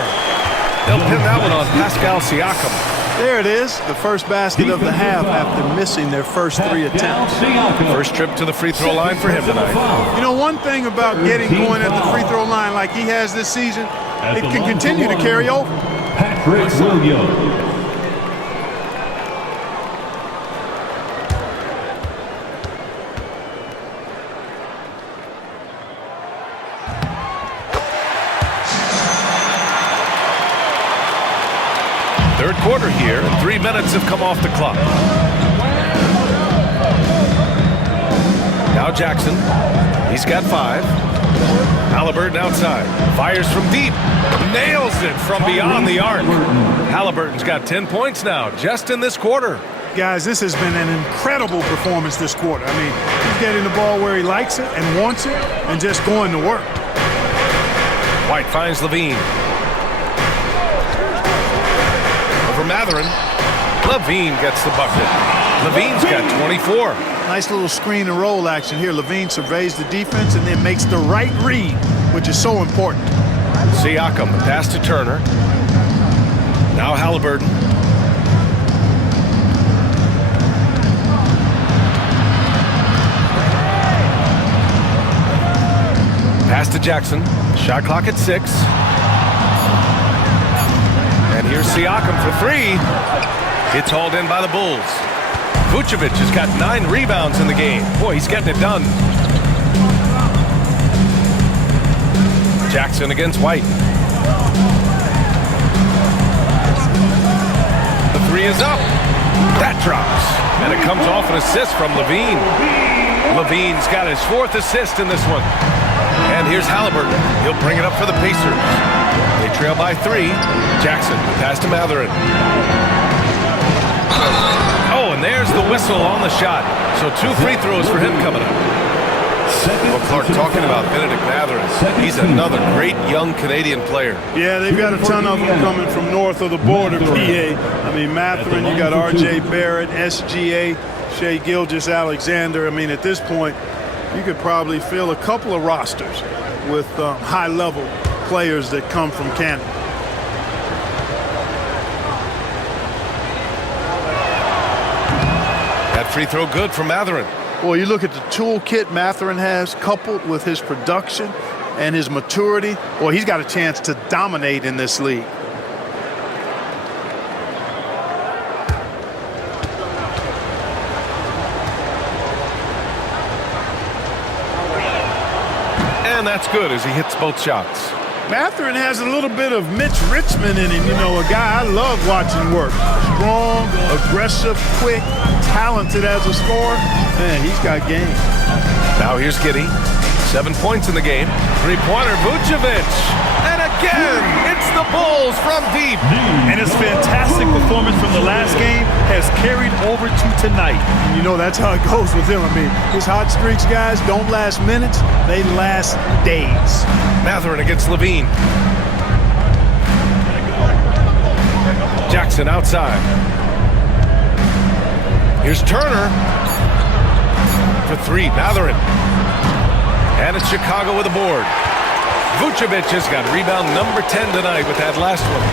They'll pin that one on Pascal Siakam. There it is, the first basket of the half after missing their first 3 attempts. First trip to the free throw line for him tonight. You know, one thing about getting going at the free throw line like he has this season, it can continue to carry over. Patrick Williams. Third quarter here, and 3 minutes have come off the clock. Now Jackson. He's got 5. Halliburton outside. Fires from deep. Nails it from beyond the arc. Halliburton's got 10 points now, just in this quarter. Guys, this has been an incredible performance this quarter. I mean, he's getting the ball where he likes it and wants it and just going to work. White finds Levine. For Matherin. Levine gets the bucket. Levine's got 24. Nice little screen and roll action here. Levine surveys the defense and then makes the right read, which is so important. Siakam, the pass to Turner. Now Halliburton. Pass to Jackson. Shot clock at 6. And here's Siakam for 3. It's hauled in by the Bulls. Vucevic has got 9 rebounds in the game. Boy, he's getting it done. Jackson against White. The 3 is up. That drops. And it comes off an assist from Levine. Levine's got his 4th assist in this one. And here's Halliburton. He'll bring it up for the Pacers. They trail by 3. Jackson, pass to Matherin. Oh, and there's the whistle on the shot. So 2 free throws for him coming up. Well, Clark, talking about Benedict Matherin, he's another great young Canadian player. Yeah, they've got a ton of them coming from north of the border, PA. I mean, Matherin, you got R.J. Barrett, SGA, Shai Gilgeous-Alexander. I mean, at this point, you could probably fill a couple of rosters with high-level players that come from Canada. That free throw good for Matherin. Well, you look at the toolkit Matherin has, coupled with his production and his maturity. Well, he's got a chance to dominate in this league. And that's good as he hits both shots. Mathurin has a little bit of Mitch Richmond in him, you know, a guy I love watching work. Strong, aggressive, quick, talented as a scorer. Man, he's got game. Now here's Giddey. 7 points in the game. Three-pointer, Vucevic. And again, it's the Bulls from deep. And his fantastic performance from the last game has carried over to tonight. You know, that's how it goes with him. I mean, his hot streaks, guys, don't last minutes. They last days. Mathurin against Levine. Jackson outside. Here's Turner for three. Mathurin. And it's Chicago with a board. Vucevic has got rebound number 10 tonight with that last one.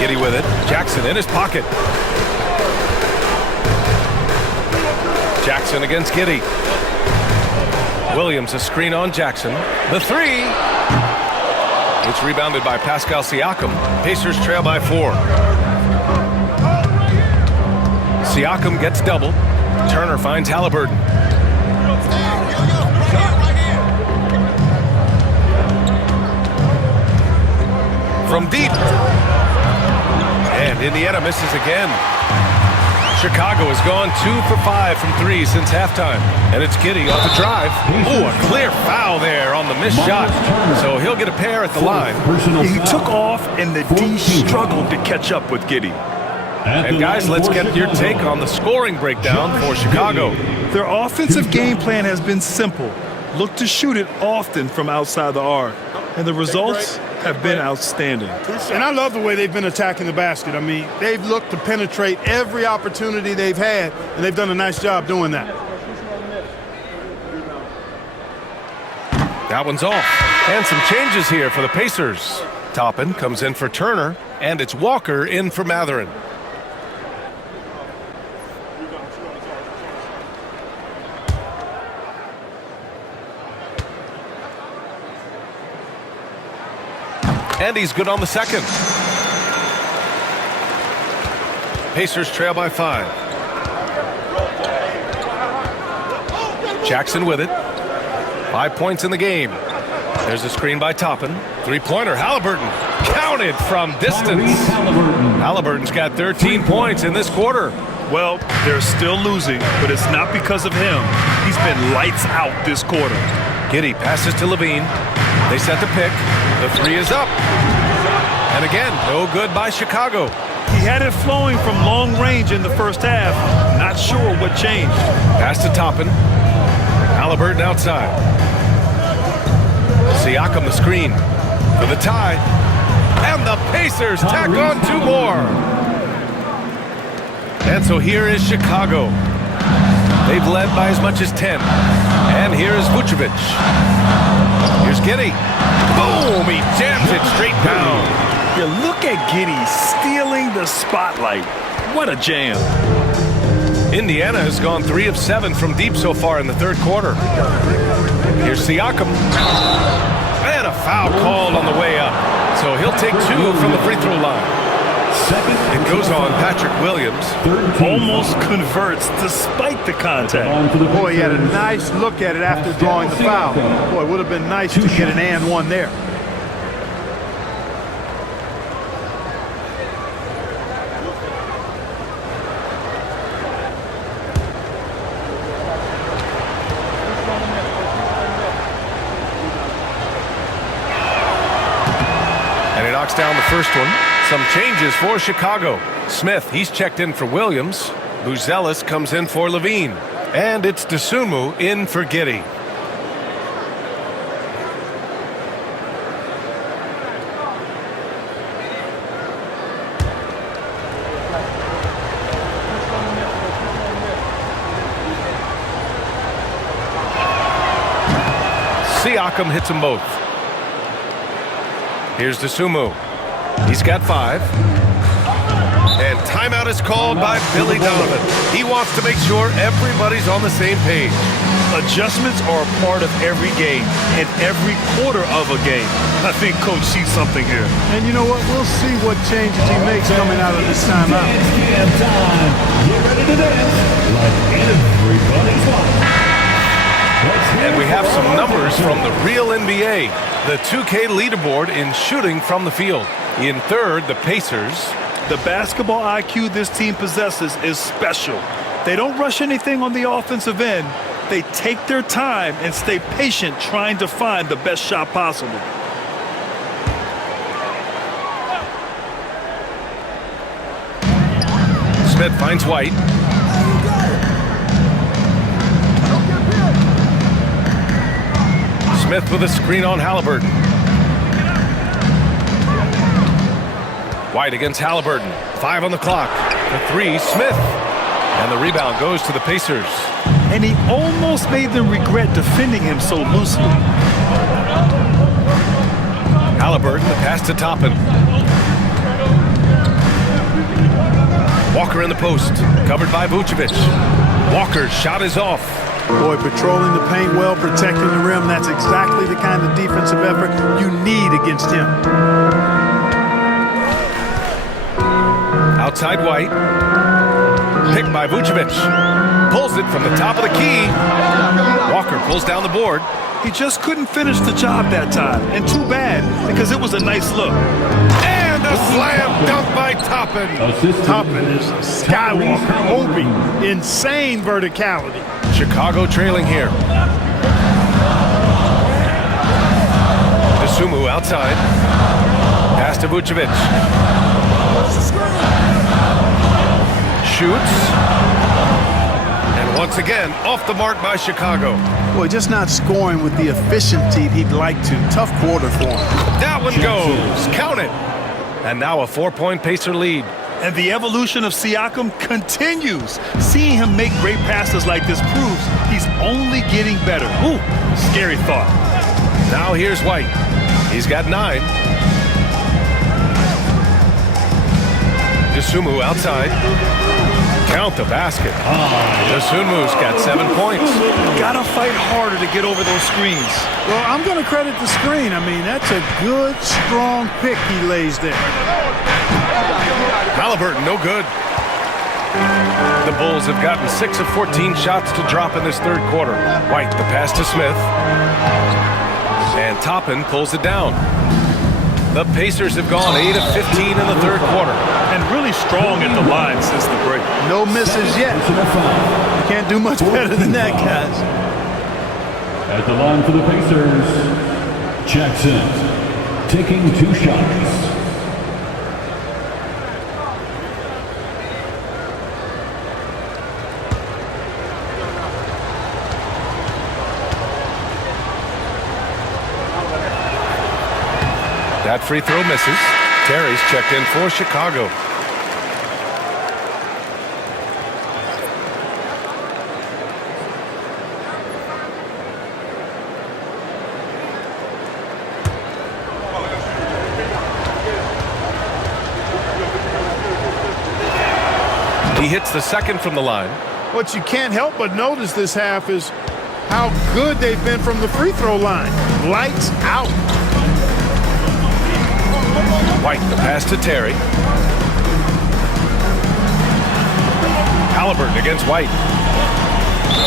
Giddey with it. Jackson in his pocket. Jackson against Giddey. Williams a screen on Jackson. The three. It's rebounded by Pascal Siakam. Pacers trail by 4. Siakam gets doubled. Turner finds Halliburton. From deep. And Indiana misses again. Chicago has gone 2 for 5 from 3 since halftime. And it's Giddey off the drive. Ooh, a clear foul there on the missed shot. So he'll get a pair at the line. He took off, and the D struggled to catch up with Giddey. And guys, let's get your take on the scoring breakdown for Chicago. Their offensive game plan has been simple. Look to shoot it often from outside the arc. And the results have been outstanding. And I love the way they've been attacking the basket. I mean, they've looked to penetrate every opportunity they've had, and they've done a nice job doing that. That one's off. And some changes here for the Pacers. Toppin comes in for Turner, and it's Walker in for Mathurin. And he's good on the second. Pacers trail by 5. Jackson with it. 5 points in the game. There's a screen by Toppin. Three-pointer, Halliburton. Counted from distance. Halliburton's got 13 points in this quarter. Well, they're still losing, but it's not because of him. He's been lights out this quarter. Giddey passes to Levine. They set the pick. The three is up. And again, no good by Chicago. He had it flowing from long range in the first half. Not sure what changed. Pass to Toppin. Halliburton outside. Siakam the screen for the tie. And the Pacers tack on 2 more. And so here is Chicago. They've led by as much as 10. And here's Vucevic. Here's Giddey. Boom! He jams it straight down. Yeah, look at Giddey stealing the spotlight. What a jam. Indiana has gone 3 of 7 from deep so far in the third quarter. Here's Siakam. And a foul called on the way up. So he'll take 2 from the free throw line. It goes on Patrick Williams. Almost converts despite the contact. Boy, he had a nice look at it after drawing the foul. Boy, it would have been nice to get an and one there. And he knocks down the first one. Some changes for Chicago. Smith, he's checked in for Williams. Buzelis comes in for Levine. And it's Dosunmu in for Giddey. Siakam hits them both. Here's Dosunmu. He's got 5. And timeout is called by Billy Donovan. He wants to make sure everybody's on the same page. Adjustments are a part of every game and every quarter of a game. I think Coach sees something here. And you know what? We'll see what changes he makes coming out of this timeout. Get ready to dance like everybody's watching. And we have some numbers from the real NBA. The 2K leaderboard in shooting from the field. In third, the Pacers. The basketball IQ this team possesses is special. They don't rush anything on the offensive end. They take their time and stay patient trying to find the best shot possible. Smith finds White. Smith with a screen on Halliburton. White against Halliburton. 5 on the clock. The 3, Smith. And the rebound goes to the Pacers. And he almost made them regret defending him so loosely. Halliburton, the pass to Toppin. Walker in the post, covered by Vucevic. Walker's shot is off. Boy, patrolling the paint well, protecting the rim. That's exactly the kind of defensive effort you need against him. Outside White. Picked by Vucevic. Pulls it from the top of the key. Walker pulls down the board. He just couldn't finish the job that time. And too bad, because it was a nice look. And a slam dunk by Toppin. Toppin is a Skywalker, Obi. Insane verticality. Chicago trailing here. DeSumo outside. Pass to Vucevic. Shoots. And once again, off the mark by Chicago. Boy, just not scoring with the efficiency he'd like to. Tough quarter for him. That one goes. Count it. And now a 4-point Pacer lead. And the evolution of Siakam continues. Seeing him make great passes like this proves he's only getting better. Ooh, scary thought. Now here's White. He's got 9. DeSumo outside. Count the basket. DeSumu's got 7 points. Gotta fight harder to get over those screens. Well, I'm going to credit the screen. I mean, that's a good, strong pick he lays there. Halliburton, no good. The Bulls have gotten 6 of 14 shots to drop in this third quarter. White, the pass to Smith. And Toppin pulls it down. The Pacers have gone 8 of 15 in the third quarter. And really strong at the line since the break. No misses yet. You can't do much better than that, guys. At the line for the Pacers, Jackson taking 2 shots. That free throw misses. Terry's checked in for Chicago. He hits the second from the line. What you can't help but notice this half is how good they've been from the free throw line. Lights out. White, the pass to Terry. Halliburton against White.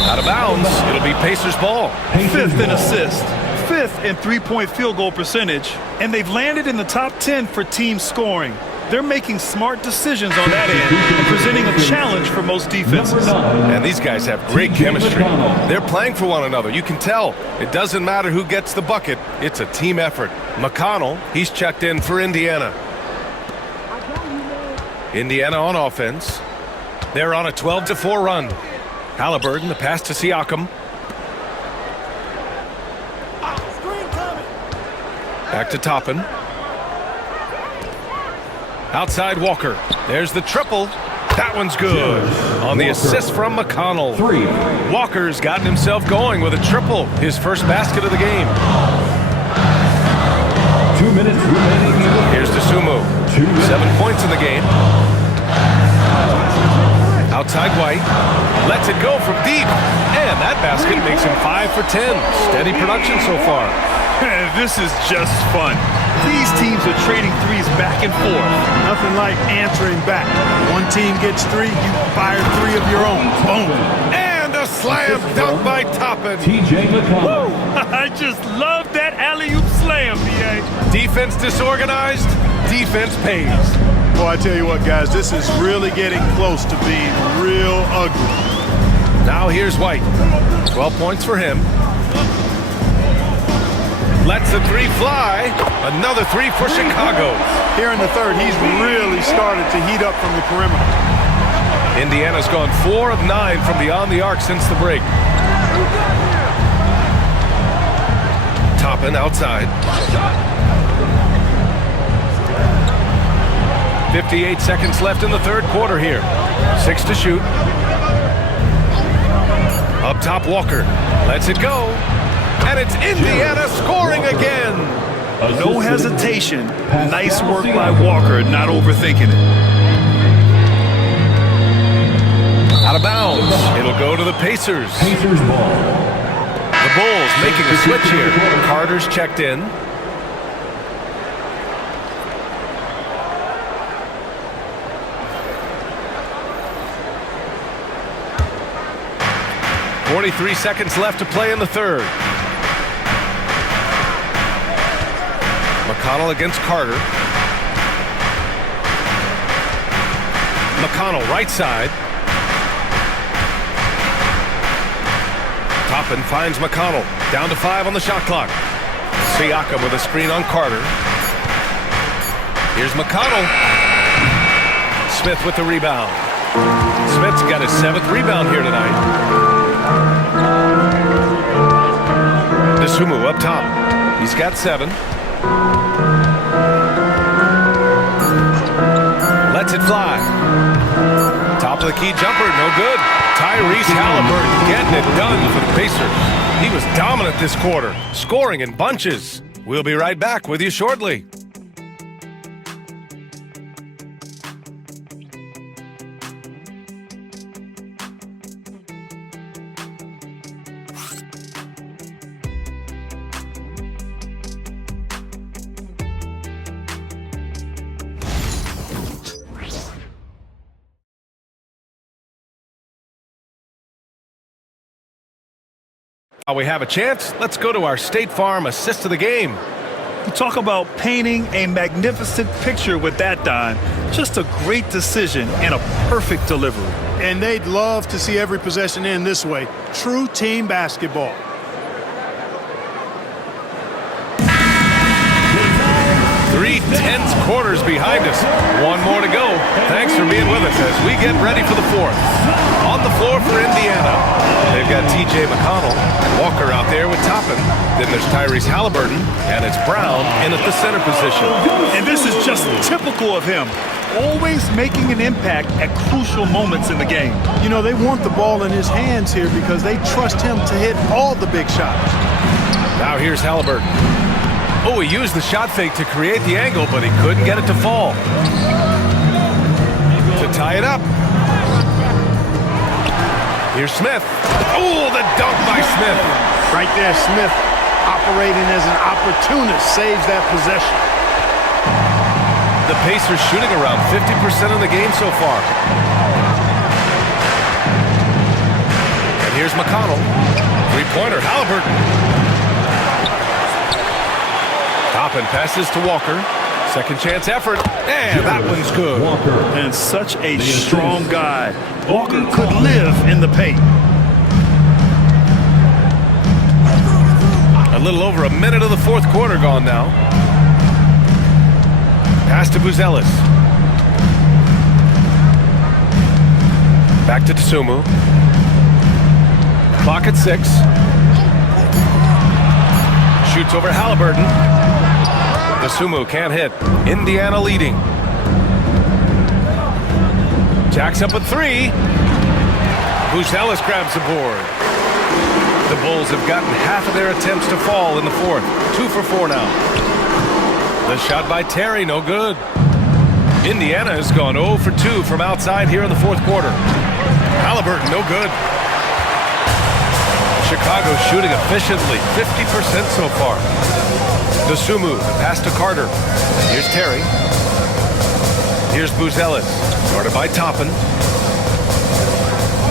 Out of bounds. It'll be Pacers ball. 5th in assists, 5th in three-point field goal percentage, and they've landed in the top 10 for team scoring. They're making smart decisions on that end and presenting a challenge for most defenses. And these guys have great chemistry. They're playing for one another. You can tell. It doesn't matter who gets the bucket. It's a team effort. McConnell, he's checked in for Indiana. Indiana on offense. They're on a 12-4 run. Halliburton, the pass to Siakam. Back to Toppin. Outside Walker. There's the triple. That one's good. On the assist from McConnell. 3. Walker's gotten himself going with a triple. His first basket of the game. 2 minutes remaining. Here's DeSumo. 7 points in the game. Outside White. Lets it go from deep. And that basket makes him 5 for 10. Steady production so far. This is just fun. These teams are trading threes back and forth. Nothing like answering back. One team gets 3, you fire 3 of your own. Boom. And a slam dunk by Toppin. TJ McConnell. I just love that alley-oop slam, BA. Defense disorganized, defense pays. Boy, I tell you what, guys, this is really getting close to being real ugly. Now here's White. 12 points for him. Lets the three fly. Another three for Chicago. Here in the third, he's really started to heat up from the perimeter. Indiana's gone 4 of 9 from beyond the arc since the break. Toppin outside. 58 seconds left in the third quarter here. 6 to shoot. Up top, Walker lets it go. And it's Indiana scoring again. No hesitation. Nice work by Walker, not overthinking it. Out of bounds. It'll go to the Pacers. Pacers ball. The Bulls making a switch here. Carter's checked in. .43 seconds left to play in the third. McConnell against Carter. McConnell right side. Toppin finds McConnell. Down to 5 on the shot clock. Siakam with a screen on Carter. Here's McConnell. Smith with the rebound. Smith's got his 7th rebound here tonight. Dosunmu up top. He's got 7. Lets it fly. Top of the key jumper, no good. Tyrese Halliburton getting it done for the Pacers. He was dominant this quarter, scoring in bunches. We'll be right back with you shortly. While we have a chance, let's go to our State Farm assist of the game. You talk about painting a magnificent picture with that dime. Just a great decision and a perfect delivery. And they'd love to see every possession end this way. True team basketball. 3 tense quarters behind us. One more to go. Thanks for being with us as we get ready for the fourth. On the floor for Indiana, they've got TJ McConnell, Walker out there with Toppin. Then there's Tyrese Halliburton, and it's Brown in at the center position. And this is just typical of him. Always making an impact at crucial moments in the game. You know, they want the ball in his hands here because they trust him to hit all the big shots. Now here's Halliburton. Oh, he used the shot fake to create the angle, but he couldn't get it to fall. To tie it up. Here's Smith. Oh, the dunk by Smith. Right there, Smith operating as an opportunist saves that possession. The Pacers shooting around 50% of the game so far. And here's McConnell. Three-pointer, Halliburton. Toppin passes to Walker. Second chance effort. And that one's good. Walker. And such a strong guy. Walker could live in the paint. A little over a minute of the fourth quarter gone now. Pass to Buzelis. Back to Dosunmu. Clock at 6. Shoots over Halliburton. Dosunmu can't hit. Indiana leading. Jacks up a 3. Buzelis grabs the board. The Bulls have gotten half of their attempts to fall in the fourth. 2 for 4 now. The shot by Terry, no good. Indiana has gone 0 for 2 from outside here in the fourth quarter. Halliburton, no good. Chicago shooting efficiently, 50% so far. Dosunmu, the pass to Carter. Here's Terry. Here's Buzelis, guarded by Toppin.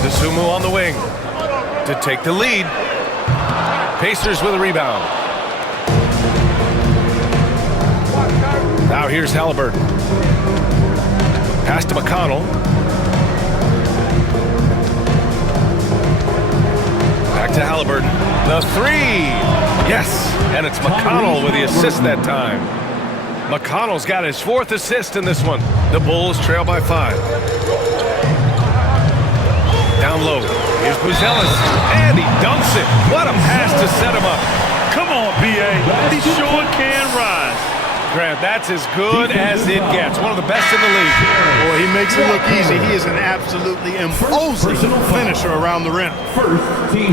Dosunmu on the wing. to take the lead. Pacers with a rebound. Now here's Halliburton. Pass to McConnell. Back to Halliburton. The three. Yes, and it's McConnell with the assist that time. McConnell's got his 4th assist in this one. The Bulls trail by 5. Down low. Here's Buzelis, and he dunks it. What a pass to set him up. Come on, B.A. He sure can rise. Grant, that's as good as it gets. One of the best in the league. Boy, he makes it look easy. He is an absolutely imposing finisher around the rim.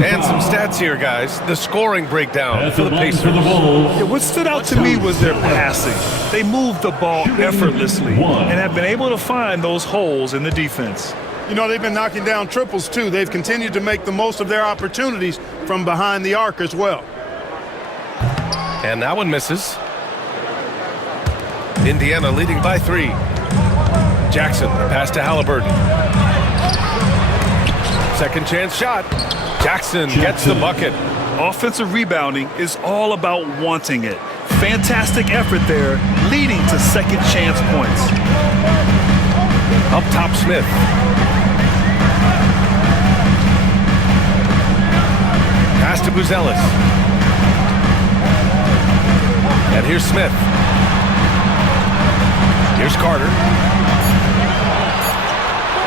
And some stats here, guys. The scoring breakdown for the Pacers. Yeah, what stood out to me was their passing. They moved the ball effortlessly and have been able to find those holes in the defense. You know, they've been knocking down triples, too. They've continued to make the most of their opportunities from behind the arc as well. And that one misses. Indiana leading by 3. Jackson, pass to Halliburton. Second chance shot. Jackson gets the bucket. Offensive rebounding is all about wanting it. Fantastic effort there, leading to second chance points. Up top, Smith. Pass to Buzelis. And here's Smith. Here's Carter.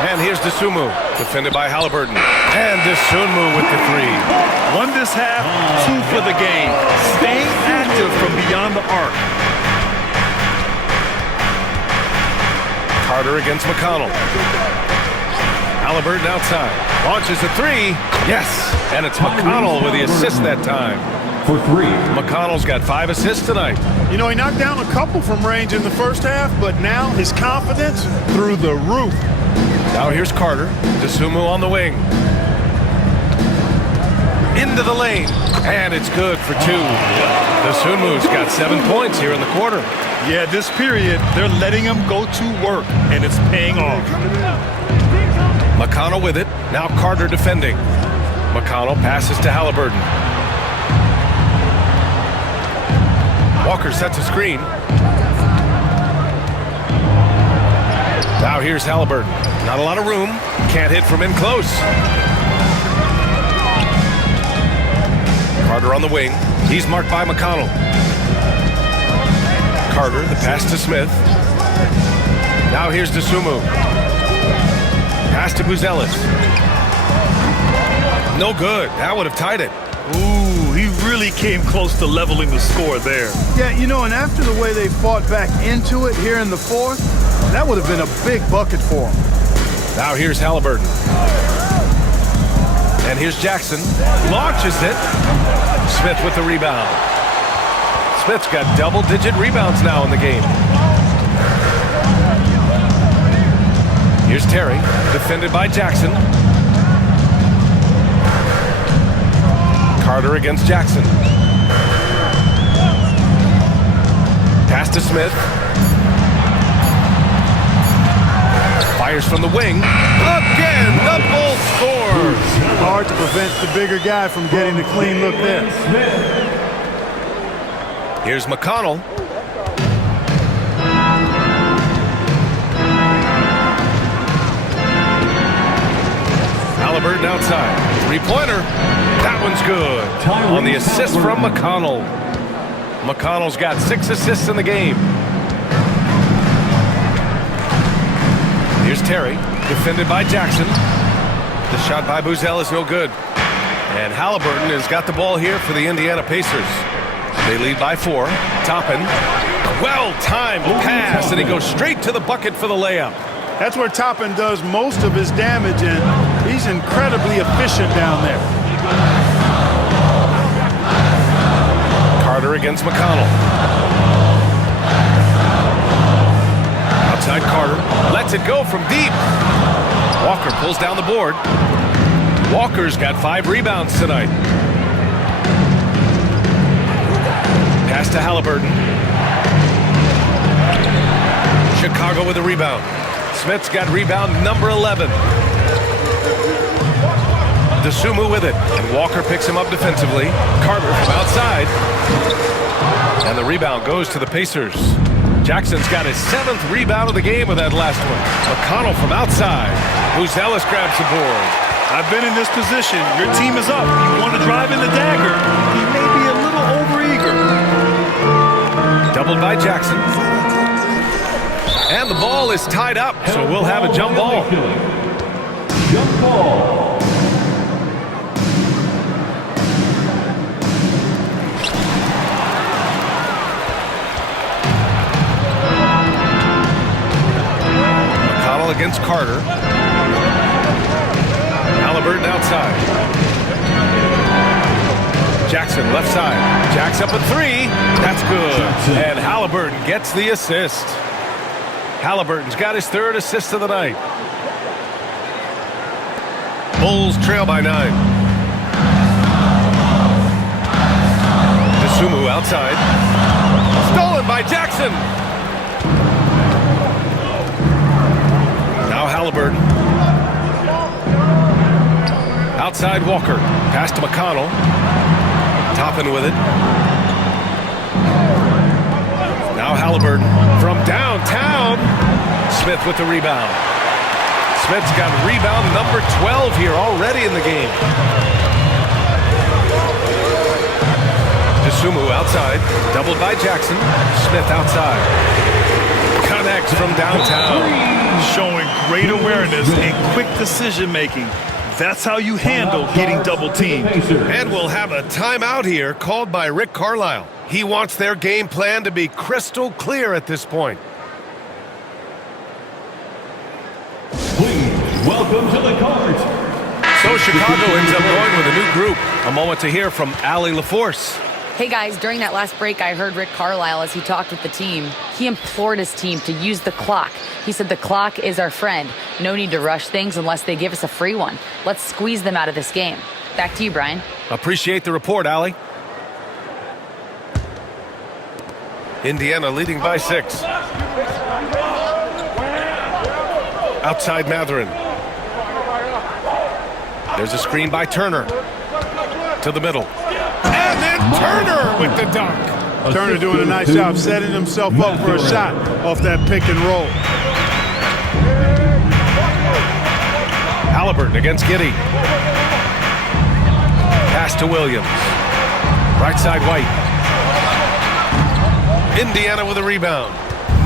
And here's Dosunmu, defended by Halliburton. And Dosunmu with the 3. 1 this half, 2 for the game. Staying active from beyond the arc. Carter against McConnell. Halliburton outside. Launches a 3. Yes. And it's McConnell with the assist that time. For 3. McConnell's got 5 assists tonight. You know, he knocked down a couple from range in the first half, but now his confidence through the roof. Now here's Carter. Dosunmu on the wing. Into the lane. And it's good for 2. Dosunmu's got 7 points here in the quarter. Yeah, this period, they're letting him go to work, and it's paying off. McConnell with it. Now Carter defending. McConnell passes to Halliburton. Walker sets a screen. Now here's Halliburton. Not a lot of room. Can't hit from in close. Carter on the wing. He's marked by McConnell. Carter, the pass to Smith. Now here's Dosunmu. Pass to Buzelis. No good. That would have tied it. Ooh, he really came close to leveling the score there. Yeah, you know, and after the way they fought back into it here in the 4th, that would have been a big bucket for him. Now here's Halliburton. And here's Jackson. Launches it. Smith with the rebound. Smith's got double-digit rebounds now in the game. Here's Terry, defended by Jackson. Carter against Jackson. Pass to Smith. Fires from the wing. Again, the Bulls scores. Hard to prevent the bigger guy from getting the clean look there. Here's McConnell. Halliburton outside. 3-pointer. That one's good. On the assist from McConnell. McConnell's got 6 assists in the game. Here's Terry, defended by Jackson. The shot by Buzelis is no good. And Halliburton has got the ball here for the Indiana Pacers. They lead by 4. Toppin. Well-timed pass, and he goes straight to the bucket for the layup. That's where Toppin does most of his damage, and he's incredibly efficient down there. Carter against McConnell. Outside Carter. Lets it go from deep. Walker pulls down the board. Walker's got 5 rebounds tonight. Pass to Halliburton. Chicago with a rebound. Smith's got rebound number 11. DeSumo with it, and Walker picks him up defensively. Carter from outside. And the rebound goes to the Pacers. Jackson's got his 7th rebound of the game with that last one. McConnell from outside. Ellis grabs the board. I've been in this position. Your team is up. You want to drive in the dagger. He may be a little overeager. Doubled by Jackson. And the ball is tied up, so we'll have a jump ball. Jump ball. Against Carter. Halliburton outside. Jackson left side. Jack's up a 3. That's good. And Halliburton gets the assist. Halliburton's got his 3rd assist of the night. Bulls trail by 9. DeSumo outside. Stolen by Jackson. Halliburton. Outside Walker. Pass to McConnell. Toppin with it. Now Halliburton from downtown. Smith with the rebound. Smith's got rebound number 12 here already in the game. DeSumo outside. Doubled by Jackson. Smith outside. Connects from downtown. Showing great awareness and quick decision-making. That's how you handle getting double-teamed. And we'll have a timeout here called by Rick Carlisle. He wants their game plan to be crystal clear at this point. Please welcome to the court. So Chicago ends up going with a new group. A moment to hear from Allie LaForce. Hey guys, during that last break, I heard Rick Carlisle as he talked with the team. He implored his team to use the clock. He said the clock is our friend. No need to rush things unless they give us a free one. Let's squeeze them out of this game. Back to you, Brian. Appreciate the report, Allie. Indiana leading by 6. Outside Mathurin. There's a screen by Turner. To the middle. And then Turner with the dunk. Turner doing a nice job setting himself up for a shot off that pick and roll. Halliburton against Giddey. Pass to Williams. Right side White. Indiana with a rebound.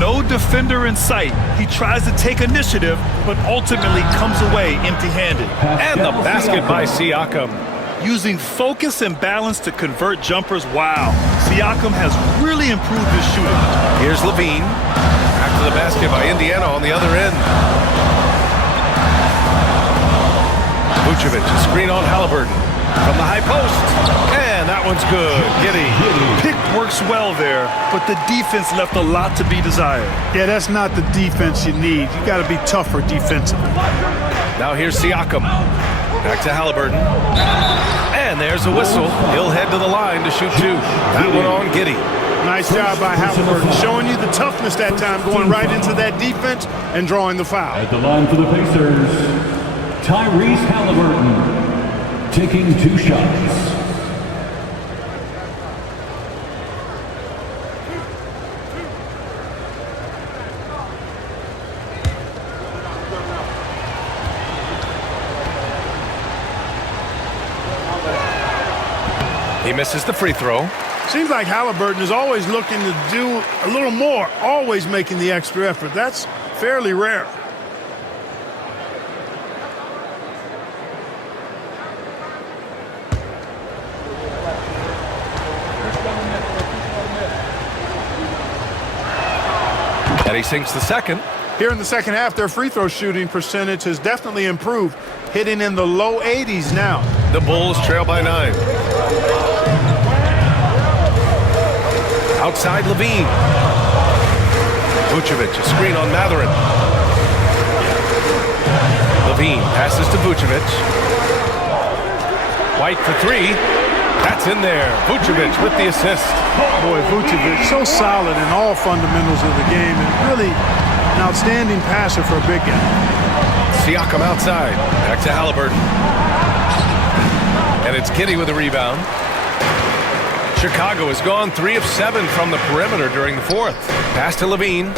No defender in sight. He tries to take initiative, but ultimately comes away empty-handed. And the basket by Siakam. Using focus and balance to convert jumpers. Wow. Siakam has really improved his shooting. Here's Levine. Back to the basket by Indiana on the other end. Vucevic, a screen on Halliburton. From the high post. And that one's good. Giddey. Pick works well there, but the defense left a lot to be desired. Yeah, that's not the defense you need. You got to be tougher defensively. Now here's Siakam. Back to Halliburton. And there's a whistle. He'll head to the line to shoot 2. That one on Giddey. Nice job by Halliburton, showing you the toughness that time, going right into that defense and drawing the foul. At the line for the Pacers, Tyrese Halliburton taking 2 shots. He misses the free throw. Seems like Halliburton is always looking to do a little more, always making the extra effort. That's fairly rare. And he sinks the second. Here in the second half, their free throw shooting percentage has definitely improved, hitting in the low 80s now. The Bulls trail by 9. Outside Levine. Vucevic, a screen on Mathurin. Levine passes to Vucevic. White for 3. That's in there. Vucevic with the assist. Boy, Vucevic, so solid in all fundamentals of the game, and really an outstanding passer for a big guy. Siakam outside. Back to Halliburton. And it's Giddey with a rebound. Chicago has gone 3 of 7 from the perimeter during the fourth. Pass to Levine.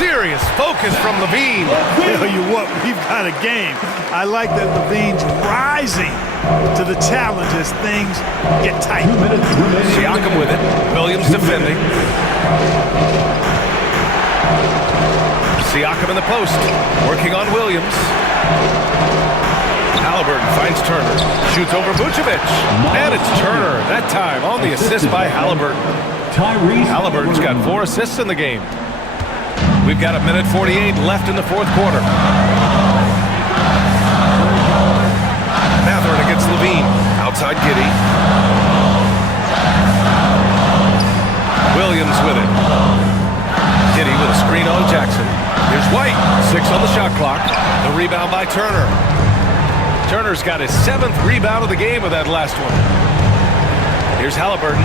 Serious focus from Levine. Tell you what, we've got a game. I like that Levine's rising to the challenge as things get tight. Siakam with it. Williams defending. Siakam in the post. Working on Williams. Halliburton finds Turner. Shoots over Vucevic. And it's Turner. That time on the assist by Halliburton. Halliburton's got 4 assists in the game. We've got 1:48 left in the fourth quarter. Matherin against Levine. Outside Giddey. Williams with it. Giddey with a screen on Jackson. Here's White. 6 on the shot clock. The rebound by Turner. Turner's got his 7th rebound of the game with that last one. Here's Halliburton.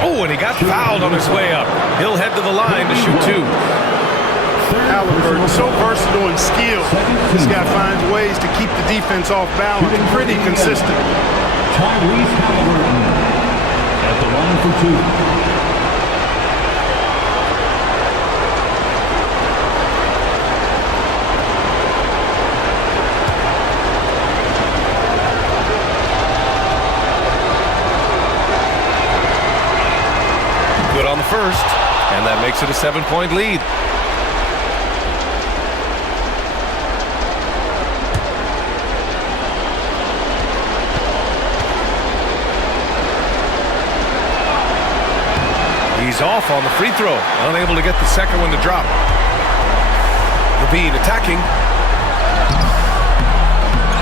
Oh, and he got fouled on his way up. He'll head to the line to shoot 2. Halliburton, so versatile and skilled. This guy finds ways to keep the defense off balance. Pretty consistent. Tyrese Halliburton at the line for 2. On the first, and that makes it a 7-point lead. He's off on the free throw, unable to get the second one to drop. Levine attacking.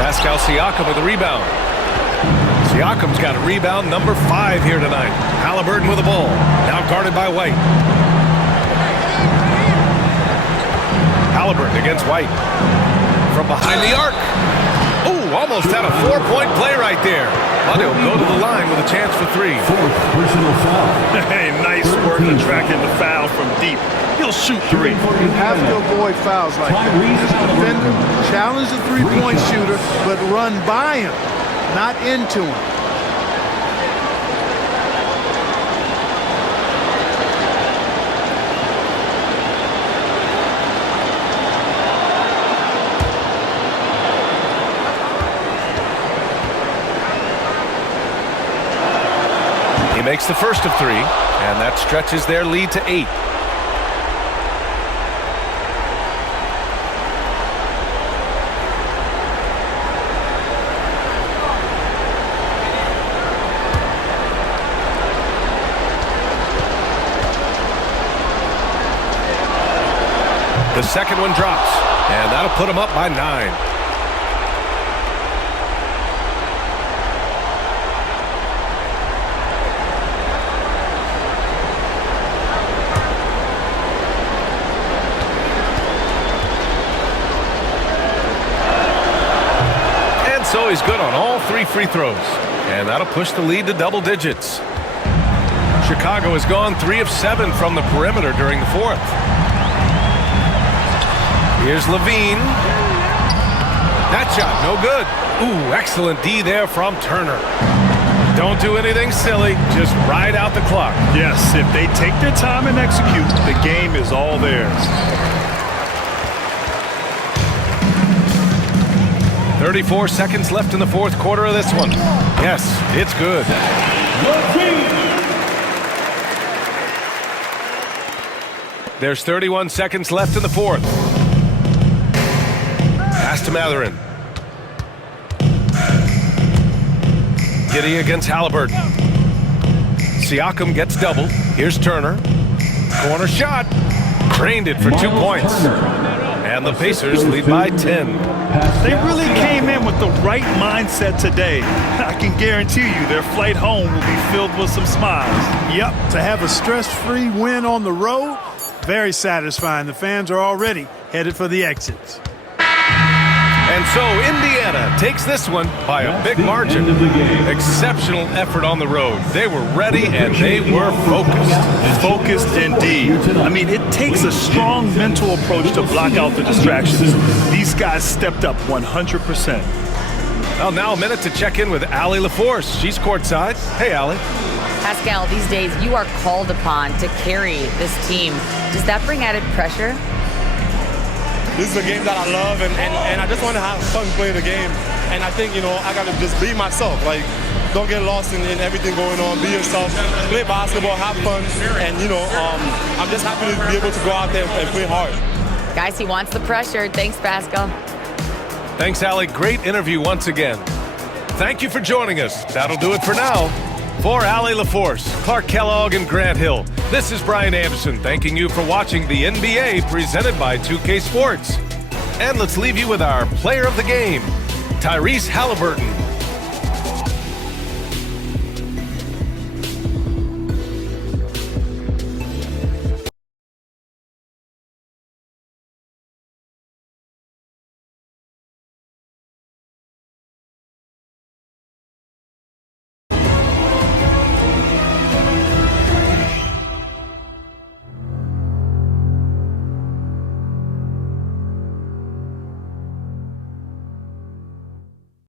Pascal Siakam with a rebound. Siakam's got a rebound number 5 here tonight. Halliburton with the ball. Now guarded by White. Halliburton against White. From behind the arc. Oh, almost had a 4-point play right there. But he'll go to the line with a chance for 3. 4th personal foul. Hey, nice work attracting the foul from deep. He'll shoot 3. You have to avoid fouls like that. As a defender, challenge the three-point shooter, but run by him, not into him. He makes the first of 3, and that stretches their lead to 8. The second one drops, and that'll put him up by 9. So he's good on all 3 free throws, and that'll push the lead to double digits. Chicago has gone 3 of 7 from the perimeter during the fourth. Here's Levine. That shot, no good. Ooh, excellent D there from Turner. Don't do anything silly, just ride out the clock. Yes, if they take their time and execute, the game is all theirs. 34 seconds left in the fourth quarter of this one. Yes, it's good. There's 31 seconds left in the fourth. Pass to Matherin. Giddey against Halliburton. Siakam gets double. Here's Turner. Corner shot. Craned it for 2 points. And the Pacers lead by 10. They really came in with the right mindset today. I can guarantee you their flight home will be filled with some smiles. Yep, to have a stress-free win on the road, very satisfying. The fans are already headed for the exits. And so Indiana takes this one by a big margin. Exceptional effort on the road. They were ready and they were focused. Focused indeed. I mean, it takes a strong mental approach to block out the distractions. These guys stepped up 100%. Well, now a minute to check in with Allie LaForce. She's courtside. Hey, Allie. Pascal, these days you are called upon to carry this team. Does that bring added pressure? This is a game that I love, and I just want to have fun playing the game. And I think, I got to just be myself. Like, don't get lost in everything going on. Be yourself. Play basketball, have fun. And, I'm just happy to be able to go out there and play hard. Guys, he wants the pressure. Thanks, Pascal. Thanks, Allie. Great interview once again. Thank you for joining us. That'll do it for now. For Allie LaForce, Clark Kellogg, and Grant Hill, this is Brian Anderson thanking you for watching the NBA presented by 2K Sports. And let's leave you with our player of the game, Tyrese Halliburton.